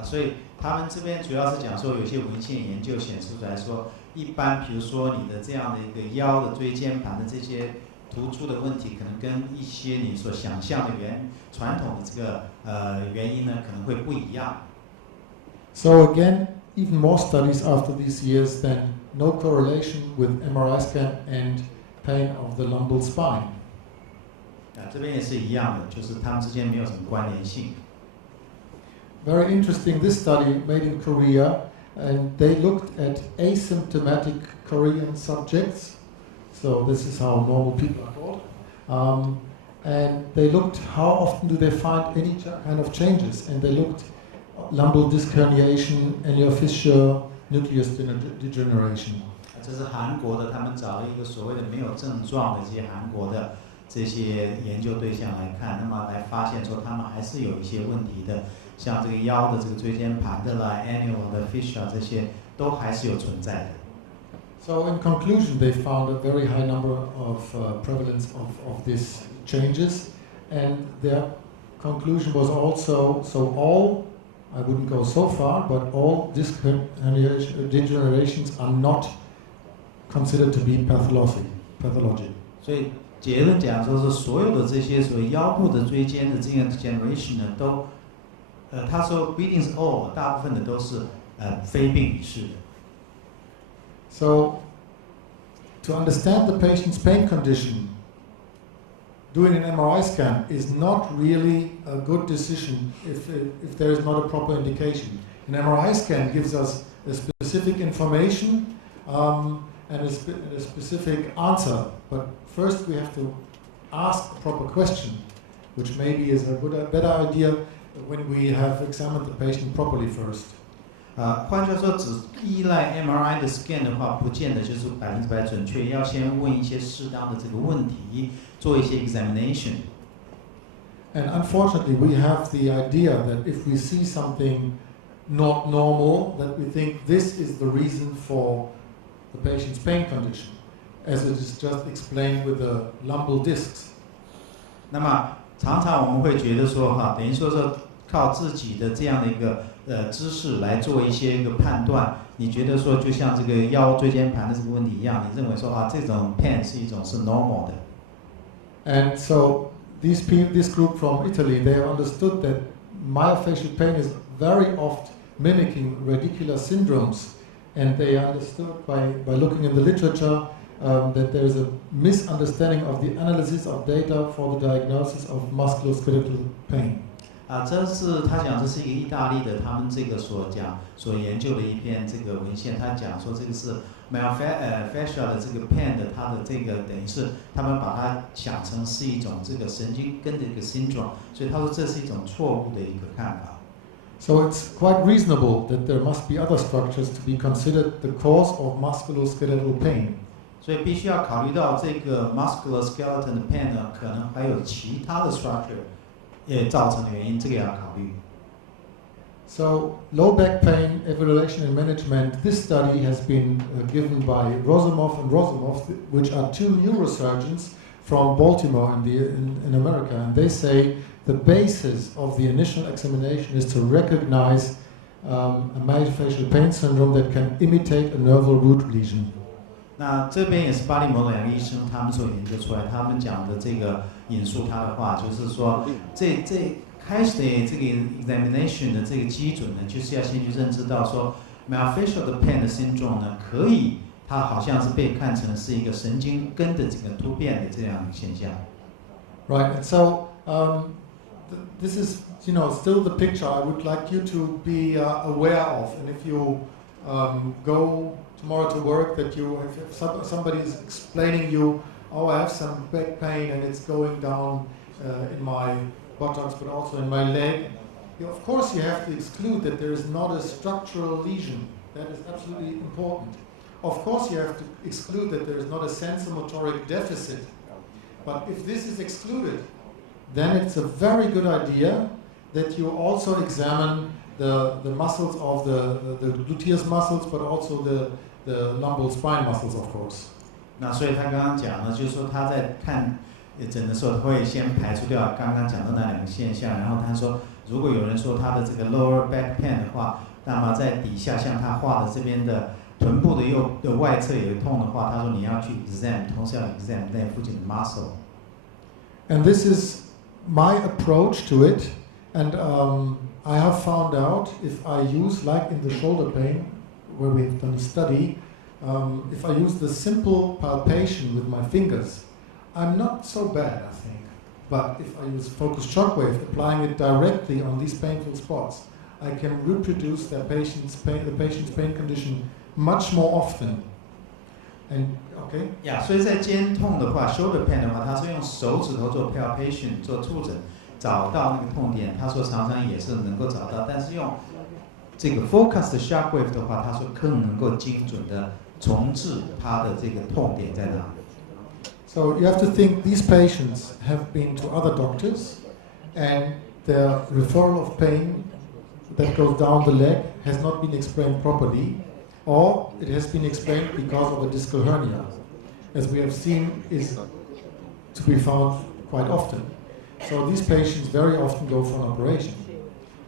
所以他们这边主要是讲说，有些文献研究显示出来说，一般比如说你的这样的一个腰的椎间盘的这些突出的问题，可能跟一些你所想象的传统的这个原因呢，可能会不一样。So again, even more studies after these years, then no correlation with MRI scan and pain of the lumbar spine. 这边也是一样的，就是他们之间没有什么关联性。Very interesting, this study made in Korea, and they looked at asymptomatic Korean subjects. So this is how normal people are called. And they looked how often do they find any kind of changes, and they looked lumbar disc herniation, annular fissure, nucleus degeneration. 这是韩国的，他们找了一个所谓的没有症状的这些韩国的这些研究对象来看，那么来发现说他们还是有一些问题的，像这个腰的这个椎间盘的啦 annular 的 fissure 这些都还是有存在的。So in conclusion, they found a very high number of prevalence of these changes, and their conclusion was also, I wouldn't go so far, but all disc degenerations are not considered to be pathology. 所以结论讲说是所有的这些所谓腰部的椎间的这样 degeneration 呢，都他说 readings all 大部分的都是非病理式的。So to understand the patient's pain condition, doing an MRI scan is not really a good decision if there is not a proper indication. An MRI scan gives us a specific information and a specific answer, but first we have to ask a proper question, which maybe is a better idea when we have examined the patient properly first. 换句话说，只依赖 MRI 的 scan 的话，不见得就是100%准确，要先问一些适当的这个问题，做一些 examination。And unfortunately, we have the idea that if we see something not normal, that we think this is the reason for the patient's pain condition, as it is just explained with the lumbal discs. 那么常常我们会觉得说等于说是靠自己的这样的一个知识来做一些一个判断。你觉得说就像这个腰椎间盘的这个问题一样，你认为说这种 pain 是一种是 normal 的。And so this group from Italy, they have understood that myofascial pain is very oft mimicking radicular syndromes, and they understood by looking in the literature that there is a misunderstanding of the analysis of data for the diagnosis of musculoskeletal pain. 这是他讲，这是一个意大利的，他们这个所研究的一篇这个文献，他讲说这个是 myofascial 的这个 pain 的，它的这个等于是他们把它想成是一种这个神经根的一个 syndrome， 所以他说这是一种错误的一个看法。So it's quite reasonable that there must be other structures to be considered the cause of musculoskeletal pain. 所以必须要考虑到这个 musculoskeletal 的 pain 呢，可能还有其他的 structure 也造成的原因，这个要考虑。So low back pain evaluation and management. This study has been given by Rosimov and Rosimov, which are two neurosurgeons from Baltimore in America, and they say the basis of the initial examination is to recognize a myofascial pain syndrome that can imitate a nerval root lesion. 那这边也是巴利摩两个医生他们所研究出来，他们讲的这个引述他的话，就是说这开始的这个 examination 的这个基准呢，就是要先去认知到说 myofascial 的 pain 的 syndrome 呢，可以它好像是被看成是一个神经根的这个突变的这样的现象。Right, and so this is still the picture I would like you to be aware of, and if you go tomorrow to work, that you have somebody is explaining you, oh, I have some back pain and it's going down in my buttocks but also in my leg. Of course you have to exclude that there is not a structural lesion. That is absolutely important. Of course you have to exclude that there is not a sensomotoric deficit. But if this is excluded, then it's a very good idea that you also examine the muscles of the gluteus muscles, but also the lumbal spine muscles, of course. 那所以他刚刚讲呢，就是说他在看诊的时候会先排除掉刚刚讲的那两个现象，然后他说，如果有人说他的这个 lower back pain 的话，那么在底下像他画的这边的臀部的外侧有痛的话，他说你要去 exam， 同时要 exam 那附近的 muscle。 And this is my approach to it, and I have found out if I use, like in the shoulder pain, where we've done a study, if I use the simple palpation with my fingers, I'm not so bad, I think. But if I use focused shockwave, applying it directly on these painful spots, I can reproduce the patient's pain condition much more often. And okay? 所以在肩痛的话 ，shoulder pain 的话，他是用手指头做 palpation 做触诊，找到那个痛点。他说常常也是能够找到，但是用这个 focused shockwave 的话，他说更能够精准的重置他的这个痛点在哪里。So you have to think these patients have been to other doctors, and their referral of pain that goes down the leg has not been explained properly, or it has been explained because of a discal hernia, as we have seen is to be found quite often. So these patients very often go for an operation,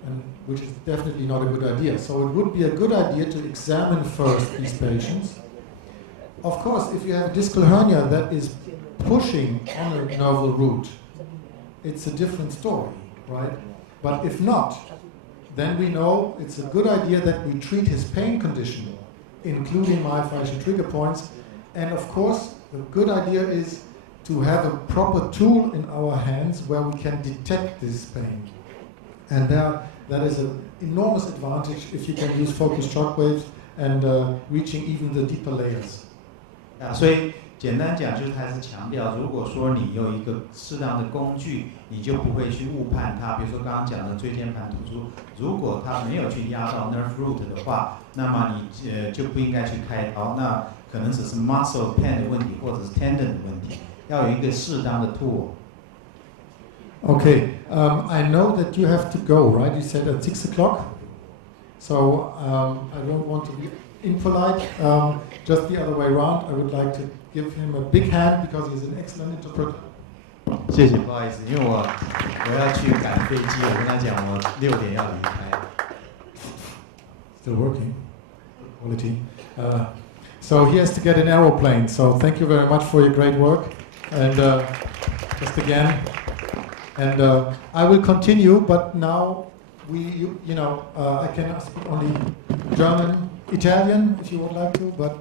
and which is definitely not a good idea. So it would be a good idea to examine first these patients. Of course, if you have a discal hernia that is pushing on a nerval root, it's a different story, right? But if not, then we know it's a good idea that we treat his pain condition, including myofascial trigger points. And of course, the good idea is to have a proper tool in our hands where we can detect this pain. And that is an enormous advantage if you can use focused shockwaves and reaching even the deeper layers. 所以简单讲就是还是强调，如果说你有一个适当的工具，你就不会去误判它。比如说刚刚讲的椎间盘突出，如果它没有去压到 nerve root 的话，那么你就不应该去开刀，那可能只是 muscle pain 的问题，或者是 tendon 的问题，要有一个适当的 tool。Okay, I know that you have to go, right? You said at 6 o'clock. So I don't want to be impolite, just the other way around. I would like to give him a big hand because he's an excellent interpreter. 谢谢，不好意思，因为我要去赶飞机，我跟他讲我6点要离开。Still working, quality. So he has to get an aeroplane. So thank you very much for your great work. And just again, and I will continue, but now I can speak only German, Italian if you would like to, but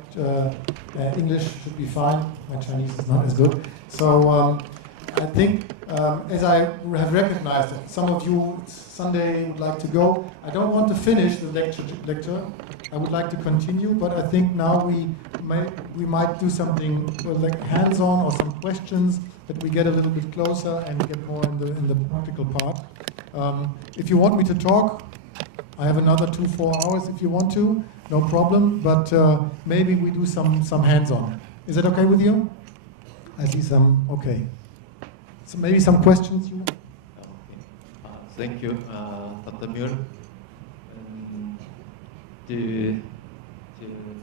English should be fine. My Chinese is not as good. So I think, as I have recognized that some of you Sunday would like to go, I don't want to finish the lecture. I would like to continue, but I think now we might do something like hands-on or some questions that we get a little bit closer and get more in the practical part. If you want me to talk, I have another 2-4 hours if you want to, no problem, but maybe we do some hands-on. Is that okay with you? I see some, okay. So maybe some questions you? Thank you, Dr. Müller.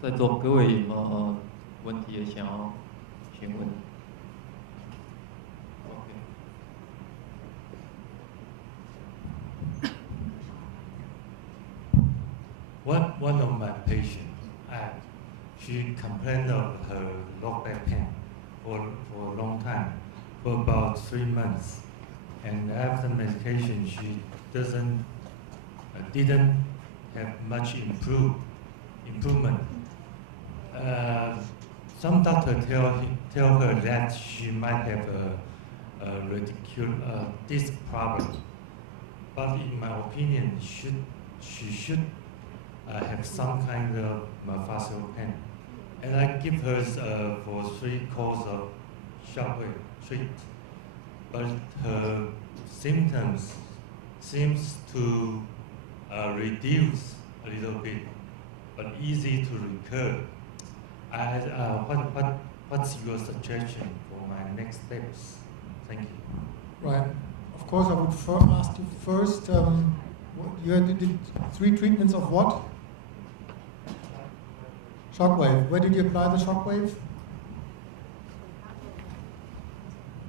在座各位有没有问题也想要询问？ One of my patients, she complained of her low back pain for a long time, for about 3 months, and after medication, she didn't have much improvement. Some doctor tell her that she might have a disc problem, but in my opinion, she should have some kind of myofascial pain. And I give her for 3 courses of shockwave treatment, but her symptoms seems to reduce a little bit, but easy to recur. What's your suggestion for my next steps? Thank you. Right. Of course, I would ask you first. You did 3 treatments of what? Shockwave. Where did you apply the shockwave?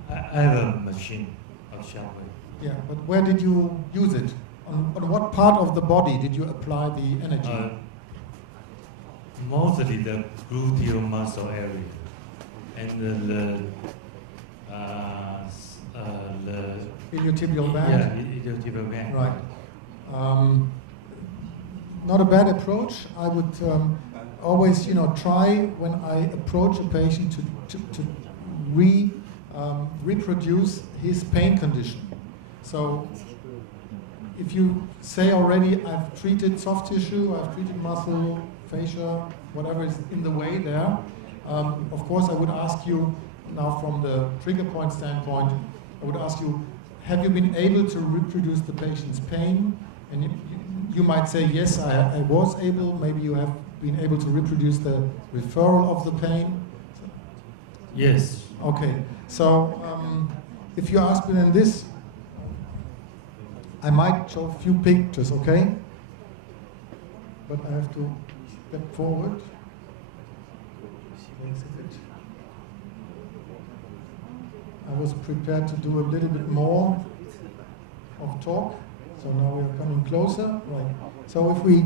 I have a machine of shockwave. Yeah, but where did you use it? On what part of the body did you apply the energy? Mostly the gluteal muscle area and the iliotibial band. Yeah, iliotibial band. Right. Not a bad approach. I would always, try when I approach a patient to reproduce his pain condition. So if you say already, I've treated soft tissue, I've treated muscle, fascia, whatever is in the way there, of course I would ask you, now from the trigger point standpoint, I would ask you, have you been able to reproduce the patient's pain? And you might say, yes, I was able. Maybe you have been able to reproduce the referral of the pain? Yes. Okay, so if you ask me then this, I might show a few pictures, okay? But I have to step forward. I was prepared to do a little bit more of talk, so now we're coming closer. Right. So if we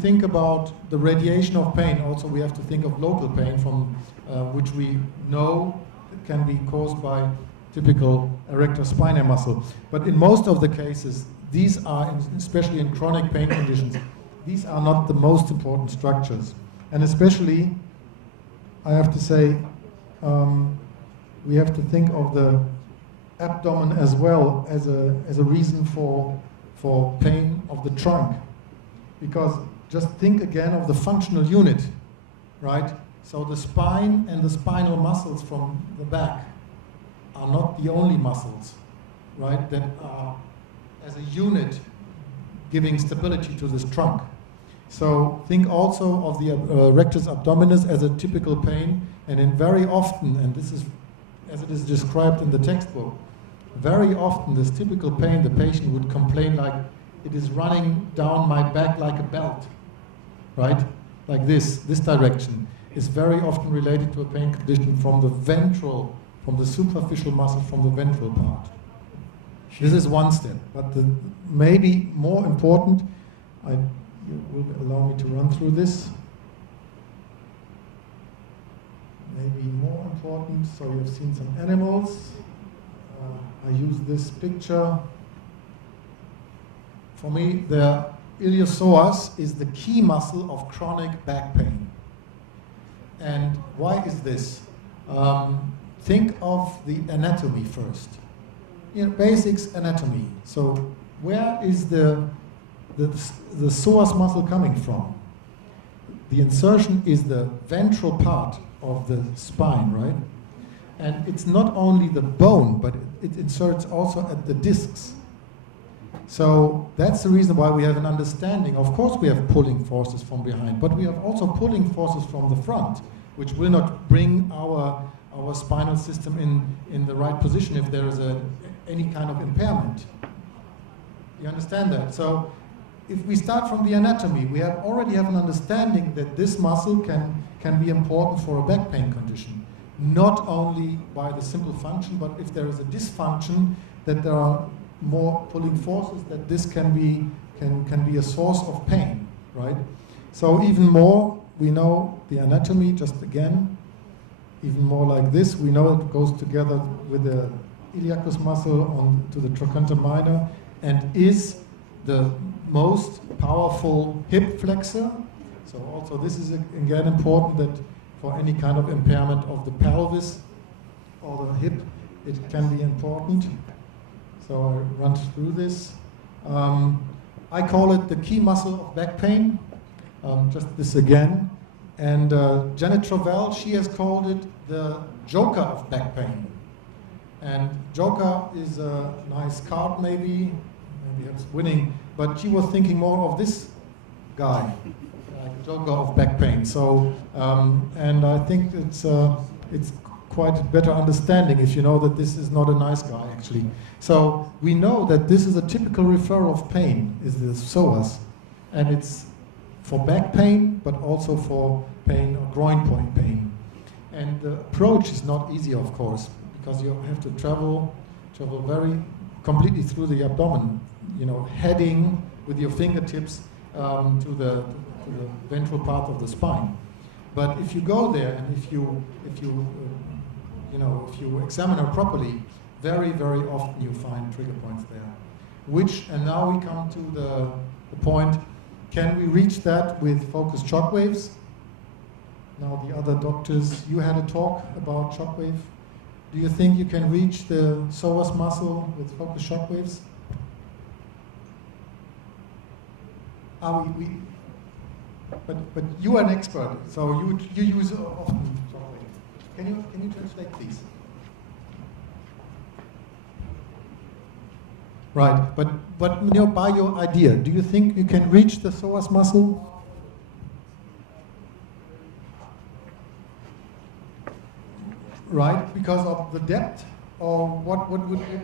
think about the radiation of pain, also we have to think of local pain, from which we know can be caused by typical erector spinae muscle. But in most of the cases, these are, especially in chronic pain conditions, these are not the most important structures. And especially, I have to say, we have to think of the abdomen as well as a reason for pain of the trunk. Because just think again of the functional unit, right? So the spine and the spinal muscles from the back are not the only muscles, right, that are as a unit giving stability to this trunk. So think also of the rectus abdominis as a typical pain, and in very often, and this is as it is described in the textbook, very often this typical pain, the patient would complain like, it is running down my back like a belt, right? Like this direction is very often related to a pain condition from the ventral, from the superficial muscle, from the ventral part. This is one step, but the maybe more important, you will allow me to run through this. Maybe more important, so you've seen some animals. I use this picture. For me, the iliopsoas is the key muscle of chronic back pain. And why is this? Think of the anatomy first. Basics anatomy. So where is the psoas muscle coming from? The insertion is the ventral part of the spine, right? And it's not only the bone, but it inserts also at the discs. So that's the reason why we have an understanding. Of course we have pulling forces from behind, but we have also pulling forces from the front, which will not bring our spinal system in the right position if there is any kind of impairment. You understand that? So if we start from the anatomy, we already have an understanding that this muscle can be important for a back pain condition. Not only by the simple function, but if there is a dysfunction, that there are more pulling forces, that this can be a source of pain, right? So even more, we know the anatomy, just again, even more like this, we know it goes together with the iliacus muscle on to the trochanter minor, and is the most powerful hip flexor. So also this is again important, that for any kind of impairment of the pelvis or the hip, it can be important. So I run through this. I call it the key muscle of back pain, just this again. And Janet Trovell, she has called it the joker of back pain. And joker is a nice card maybe it's winning, but she was thinking more of this guy, like joker of back pain. So, and I think it's quite a better understanding if you know that this is not a nice guy actually. So we know that this is a typical referral of pain, is the psoas, and it's for back pain, but also for pain or groin point pain. And the approach is not easy, of course, because you have to travel very completely through the abdomen, heading with your fingertips to the ventral part of the spine. But if you go there and if you examine her properly, very, very often you find trigger points there. And now we come to the point, can we reach that with focused shock waves? Now the other doctors, you had a talk about shock wave. Do you think you can reach the psoas muscle with focused shock waves? But you are an expert, so you use often shock waves. Can you translate, please? Right, but by your idea, do you think you can reach the psoas muscle? Right, because of the depth, or what would you?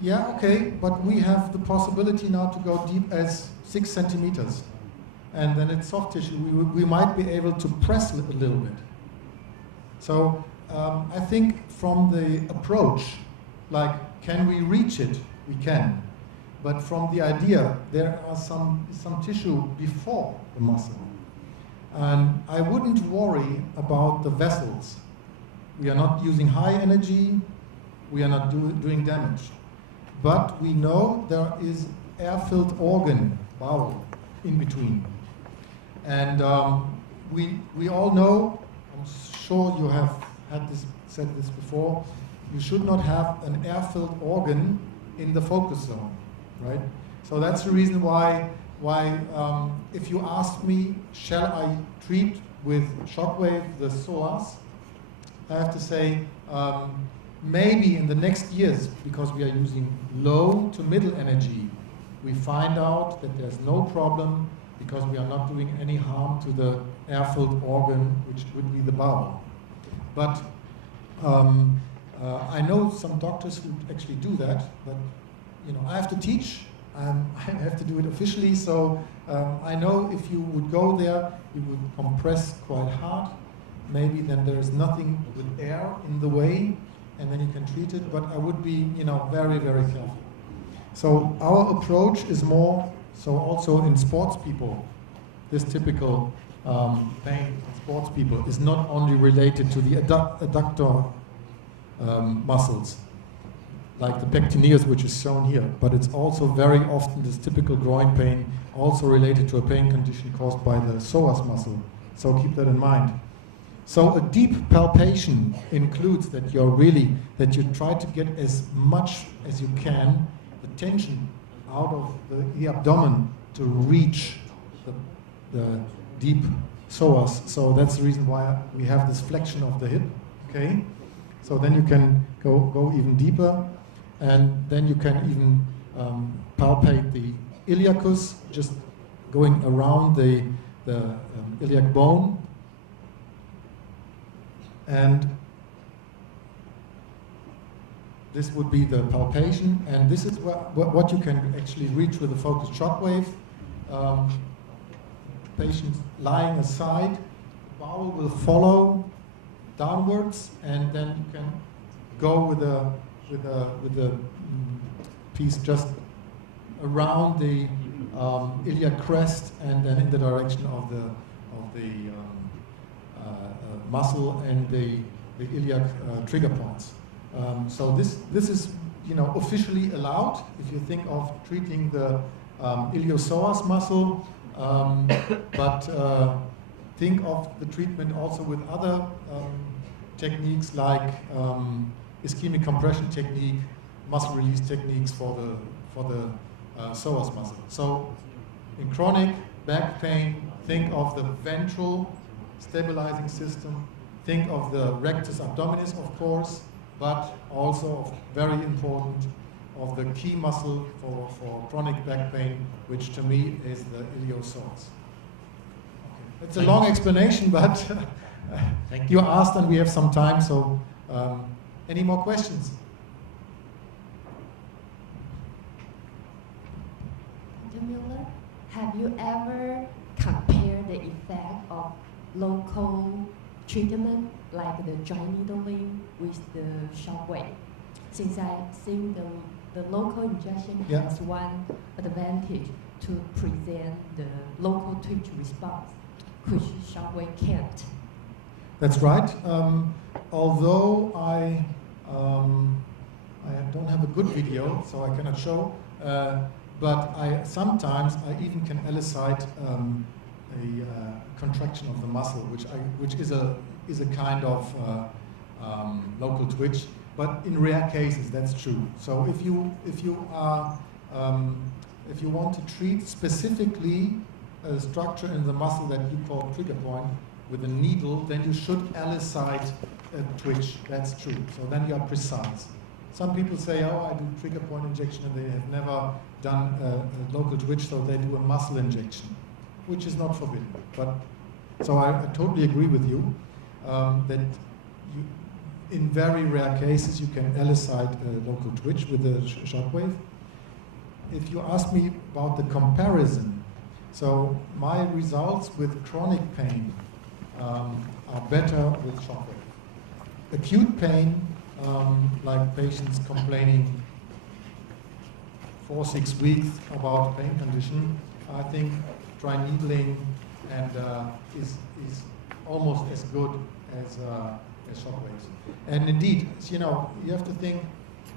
Yeah, okay, but we have the possibility now to go deep as 6 centimeters, and then it's soft tissue. We might be able to press a little bit. So I think from the approach, like, can we reach it? We can, but from the idea, there are some tissue before the muscle. And I wouldn't worry about the vessels. We are not using high energy. We are not doing damage. But we know there is air-filled organ, bowel, in between. And we all know, I'm sure you have said this before, you should not have an air-filled organ in the focus zone, right? So that's the reason why if you ask me, shall I treat with shockwave the psoas, I have to say, maybe in the next years, because we are using low to middle energy, we find out that there's no problem because we are not doing any harm to the air-filled organ, which would be the bowel. But I know some doctors who actually do that, but I have to teach. I have to do it officially, so I know if you would go there, you would compress quite hard. Maybe then there is nothing with air in the way, and then you can treat it, but I would be, very, very careful. So our approach is more, so also in sports people, this typical pain in sports people is not only related to the adductor muscles, like the pectineus, which is shown here, but it's also very often this typical groin pain, also related to a pain condition caused by the psoas muscle. So keep that in mind. So a deep palpation includes that that you try to get as much as you can, the tension out of the abdomen to reach the deep psoas. So that's the reason why we have this flexion of the hip, okay? So then you can go even deeper, and then you can even palpate the iliacus, just going around the iliac bone. And this would be the palpation, and this is what you can actually reach with a focused shockwave. Patient lying aside, the bowel will follow downwards, and then you can go with a piece just around the iliac crest, and then in the direction of the muscle and the iliac trigger points. So this is officially allowed if you think of treating the iliopsoas muscle, but think of the treatment also with other techniques like ischemic compression technique, muscle release techniques for the psoas muscle. So in chronic back pain, think of the ventral stabilizing system, think of the rectus abdominis, of course, but also, very important, of the key muscle for chronic back pain, which to me is the iliopsoas. Okay. It's a long explanation, but you asked and we have some time, so any more questions? Dr. Müller, have you ever compared the effect of local treatment like the dry needling with the shockwave? Since I think the local injection has one advantage to present the local twitch response, which shockwave can't. That's right. Although I don't have a good video, so I cannot show, but sometimes I even can elicit a contraction of the muscle, which is a kind of local twitch. But in rare cases, that's true. So if you want to treat specifically a structure in the muscle that you call trigger point with a needle, then you should elicit a twitch. That's true. So then you are precise. Some people say, oh, I do trigger point injection, and they have never done a local twitch, so they do a muscle injection, which is not forbidden. But so I totally agree with you that in very rare cases you can elicit a local twitch with a shockwave. If you ask me about the comparison, so my results with chronic pain are better with shockwave. Acute pain, like patients complaining 4-6 weeks about pain condition, I think dry needling and is almost as good as as shockwaves. And indeed, you know, you have to think,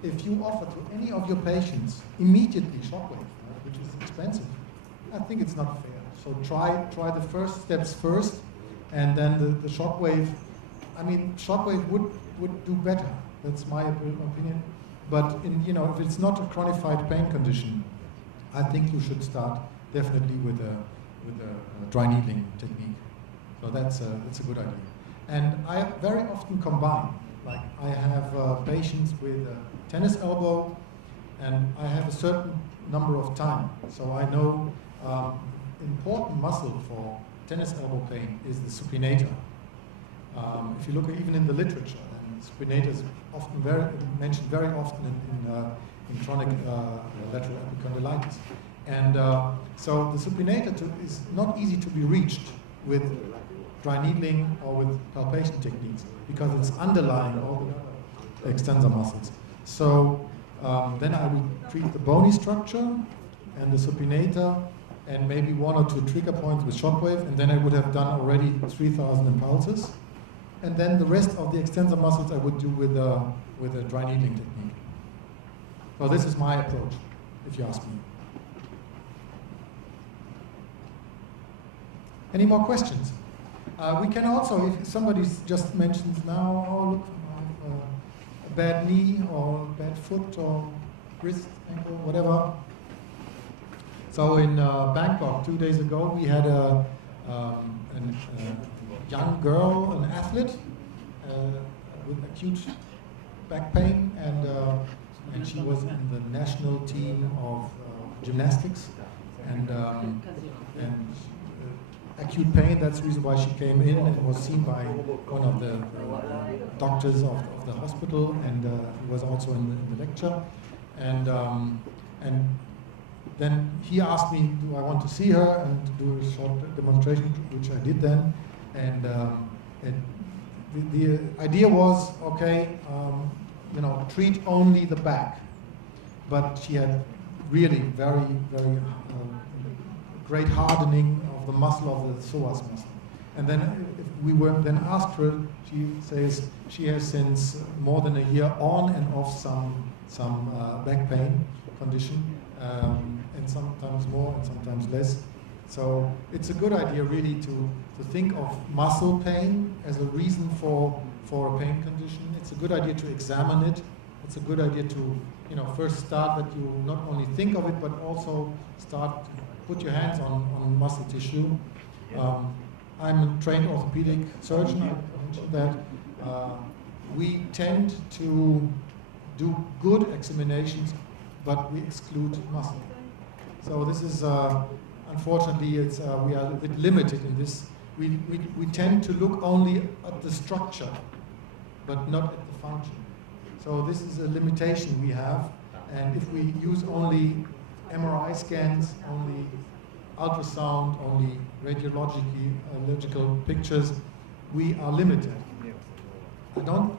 if you offer to any of your patients immediately shockwave, which is expensive, I think it's not fair. So try the first steps first, and then the shockwave. I mean, shockwave would do better. That's my opinion. But you know, if it's not a chronic pain condition, I think you should start definitely with a dry needling technique. So that's a good idea. And I very often combine. Like I have patients with a tennis elbow, and I have a certain number of time. So I know important muscle for tennis elbow pain is the supinator. If you look even in the literature, and supinator is often mentioned very often in chronic lateral epicondylitis. And so the supinator is not easy to be reached with dry needling or with palpation techniques because it's underlying all the extensor muscles. So then I will treat the bony structure and the supinator and maybe 1 or 2 trigger points with shockwave, and then I would have done already 3,000 impulses. And then the rest of the extensor muscles I would do with a dry needling technique. So this is my approach, if you ask me. Any more questions? We can also, if somebody just mentions now, oh look, I have a bad knee or bad foot or wrist, ankle, whatever. So in Bangkok 2 days ago, we had a young girl, an athlete, with acute back pain, and she was in the national team of gymnastics, and acute pain. That's the reason why she came in and was seen by one of the doctors of the hospital, and he was also in the lecture, and then he asked me, do I want to see her and to do a short demonstration, which I did then. And the idea was, okay, you know, treat only the back. But she had really very, very great hardening of the muscle of the psoas muscle. And then if we were then asked her, she says she has since more than a year on and off some back pain condition. And sometimes more and sometimes less. So it's a good idea really to think of muscle pain as a reason for a pain condition. It's a good idea to examine it. It's a good idea to, you know, first start that you not only think of it, but also start to put your hands on muscle tissue. I'm a trained orthopedic surgeon, I mentioned that. We tend to do good examinations, but we exclude muscle. So this is, unfortunately, we are a bit limited in this. We tend to look only at the structure, but not at the function. So this is a limitation we have. And if we use only MRI scans, only ultrasound, only radiological pictures, we are limited. I don't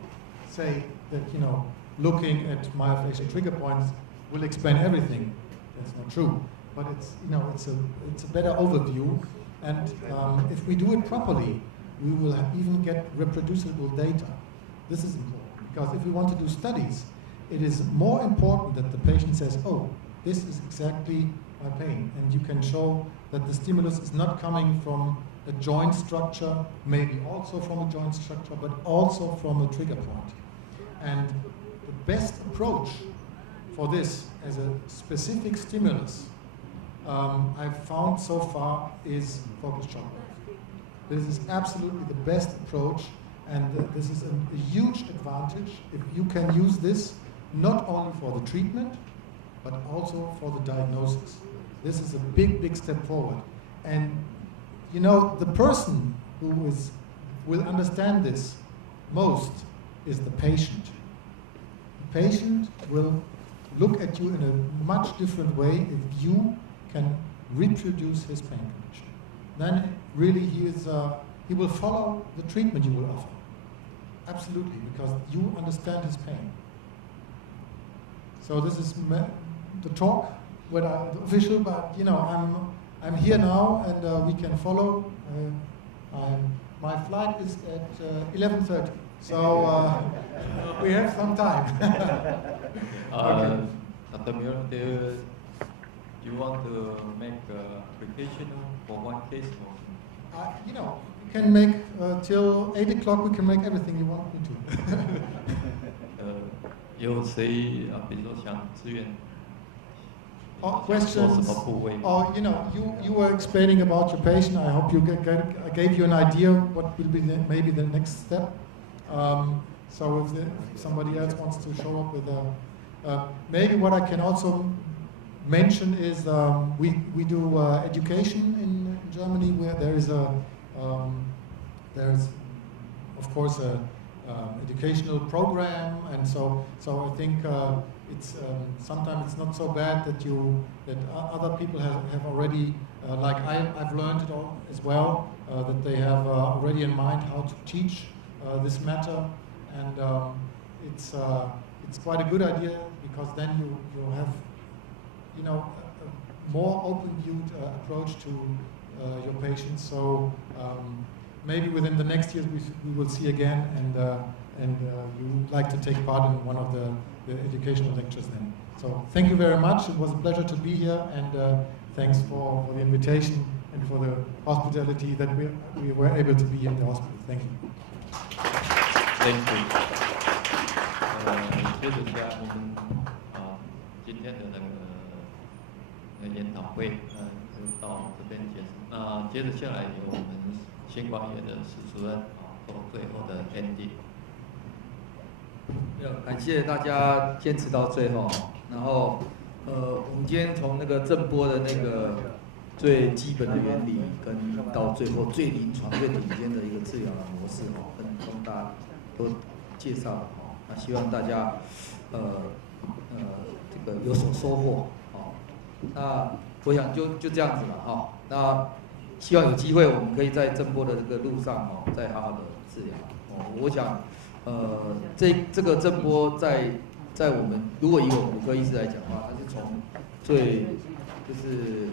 say that, you know, looking at myofascial trigger points will explain everything. That's not true. But it's, you know, it's a better overview, and if we do it properly, we will even get reproducible data. This is important because if we want to do studies, it is more important that the patient says, "Oh, this is exactly my pain," and you can show that the stimulus is not coming from a joint structure, maybe also from a joint structure, but also from a trigger point. And the best approach for this as a specific stimulus I've found so far is focused shockwave. This is absolutely the best approach, and this is a huge advantage if you can use this not only for the treatment, but also for the diagnosis. This is a big, big step forward. And you know, the person who will understand this most is the patient. The patient will look at you in a much different way if you can reproduce his pain condition. Then really he will follow the treatment you will offer. Absolutely, because you understand his pain. So this is the talk, the official, but you know, I'm here now and we can follow. My flight is at 11:30, So we have some time. Dr. Müller, do you want to make application for one case? You know, you can make till 8 o'clock. We can make everything you want me to. 有谁比如说想志愿 questions? Or you know, you were explaining about your patient. I hope I gave you an idea what will be maybe the next step. So if somebody else wants to show up with maybe what I can also mention is we do education in Germany, where there is there's of course a educational program, and so I think it's sometimes it's not so bad that other people have already like I've learned it all as well, that they have already in mind how to teach this matter, and it's quite a good idea, because then you have, you know, a more open-viewed approach to your patients. So maybe within the next years we will see again, and you would like to take part in one of the educational lectures then. So thank you very much. It was a pleasure to be here, and thanks for the invitation and for the hospitality that we were able to be in the hospital. Thank you. Thank you. 接着下我们今天的那个研讨会就到这边结束。那接着下来由我们新光医院的史主任做最后的 ending。感谢大家坚持到最后。然后我们今天从那个震波的那个最基本的原理，跟到最后最临床、最顶尖的一个治疗的模式跟大家都介绍了那希望大家这个有所收获那我想就这样子了那希望有机会我们可以在震波的这个路上再好好的治疗我想这个震波在我们如果以我们骨科医师来讲的话，它是从就是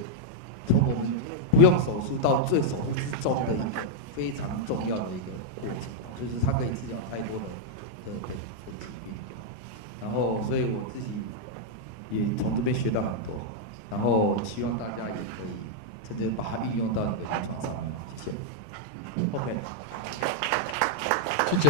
从我们不用手术到最手术之中的一个非常重要的一个过程，就是它可以治疗太多的疾病，然后所以我自己也从这边学到很多，然后希望大家也可以真正把它运用到你的临床上面，谢谢。OK， 谢谢。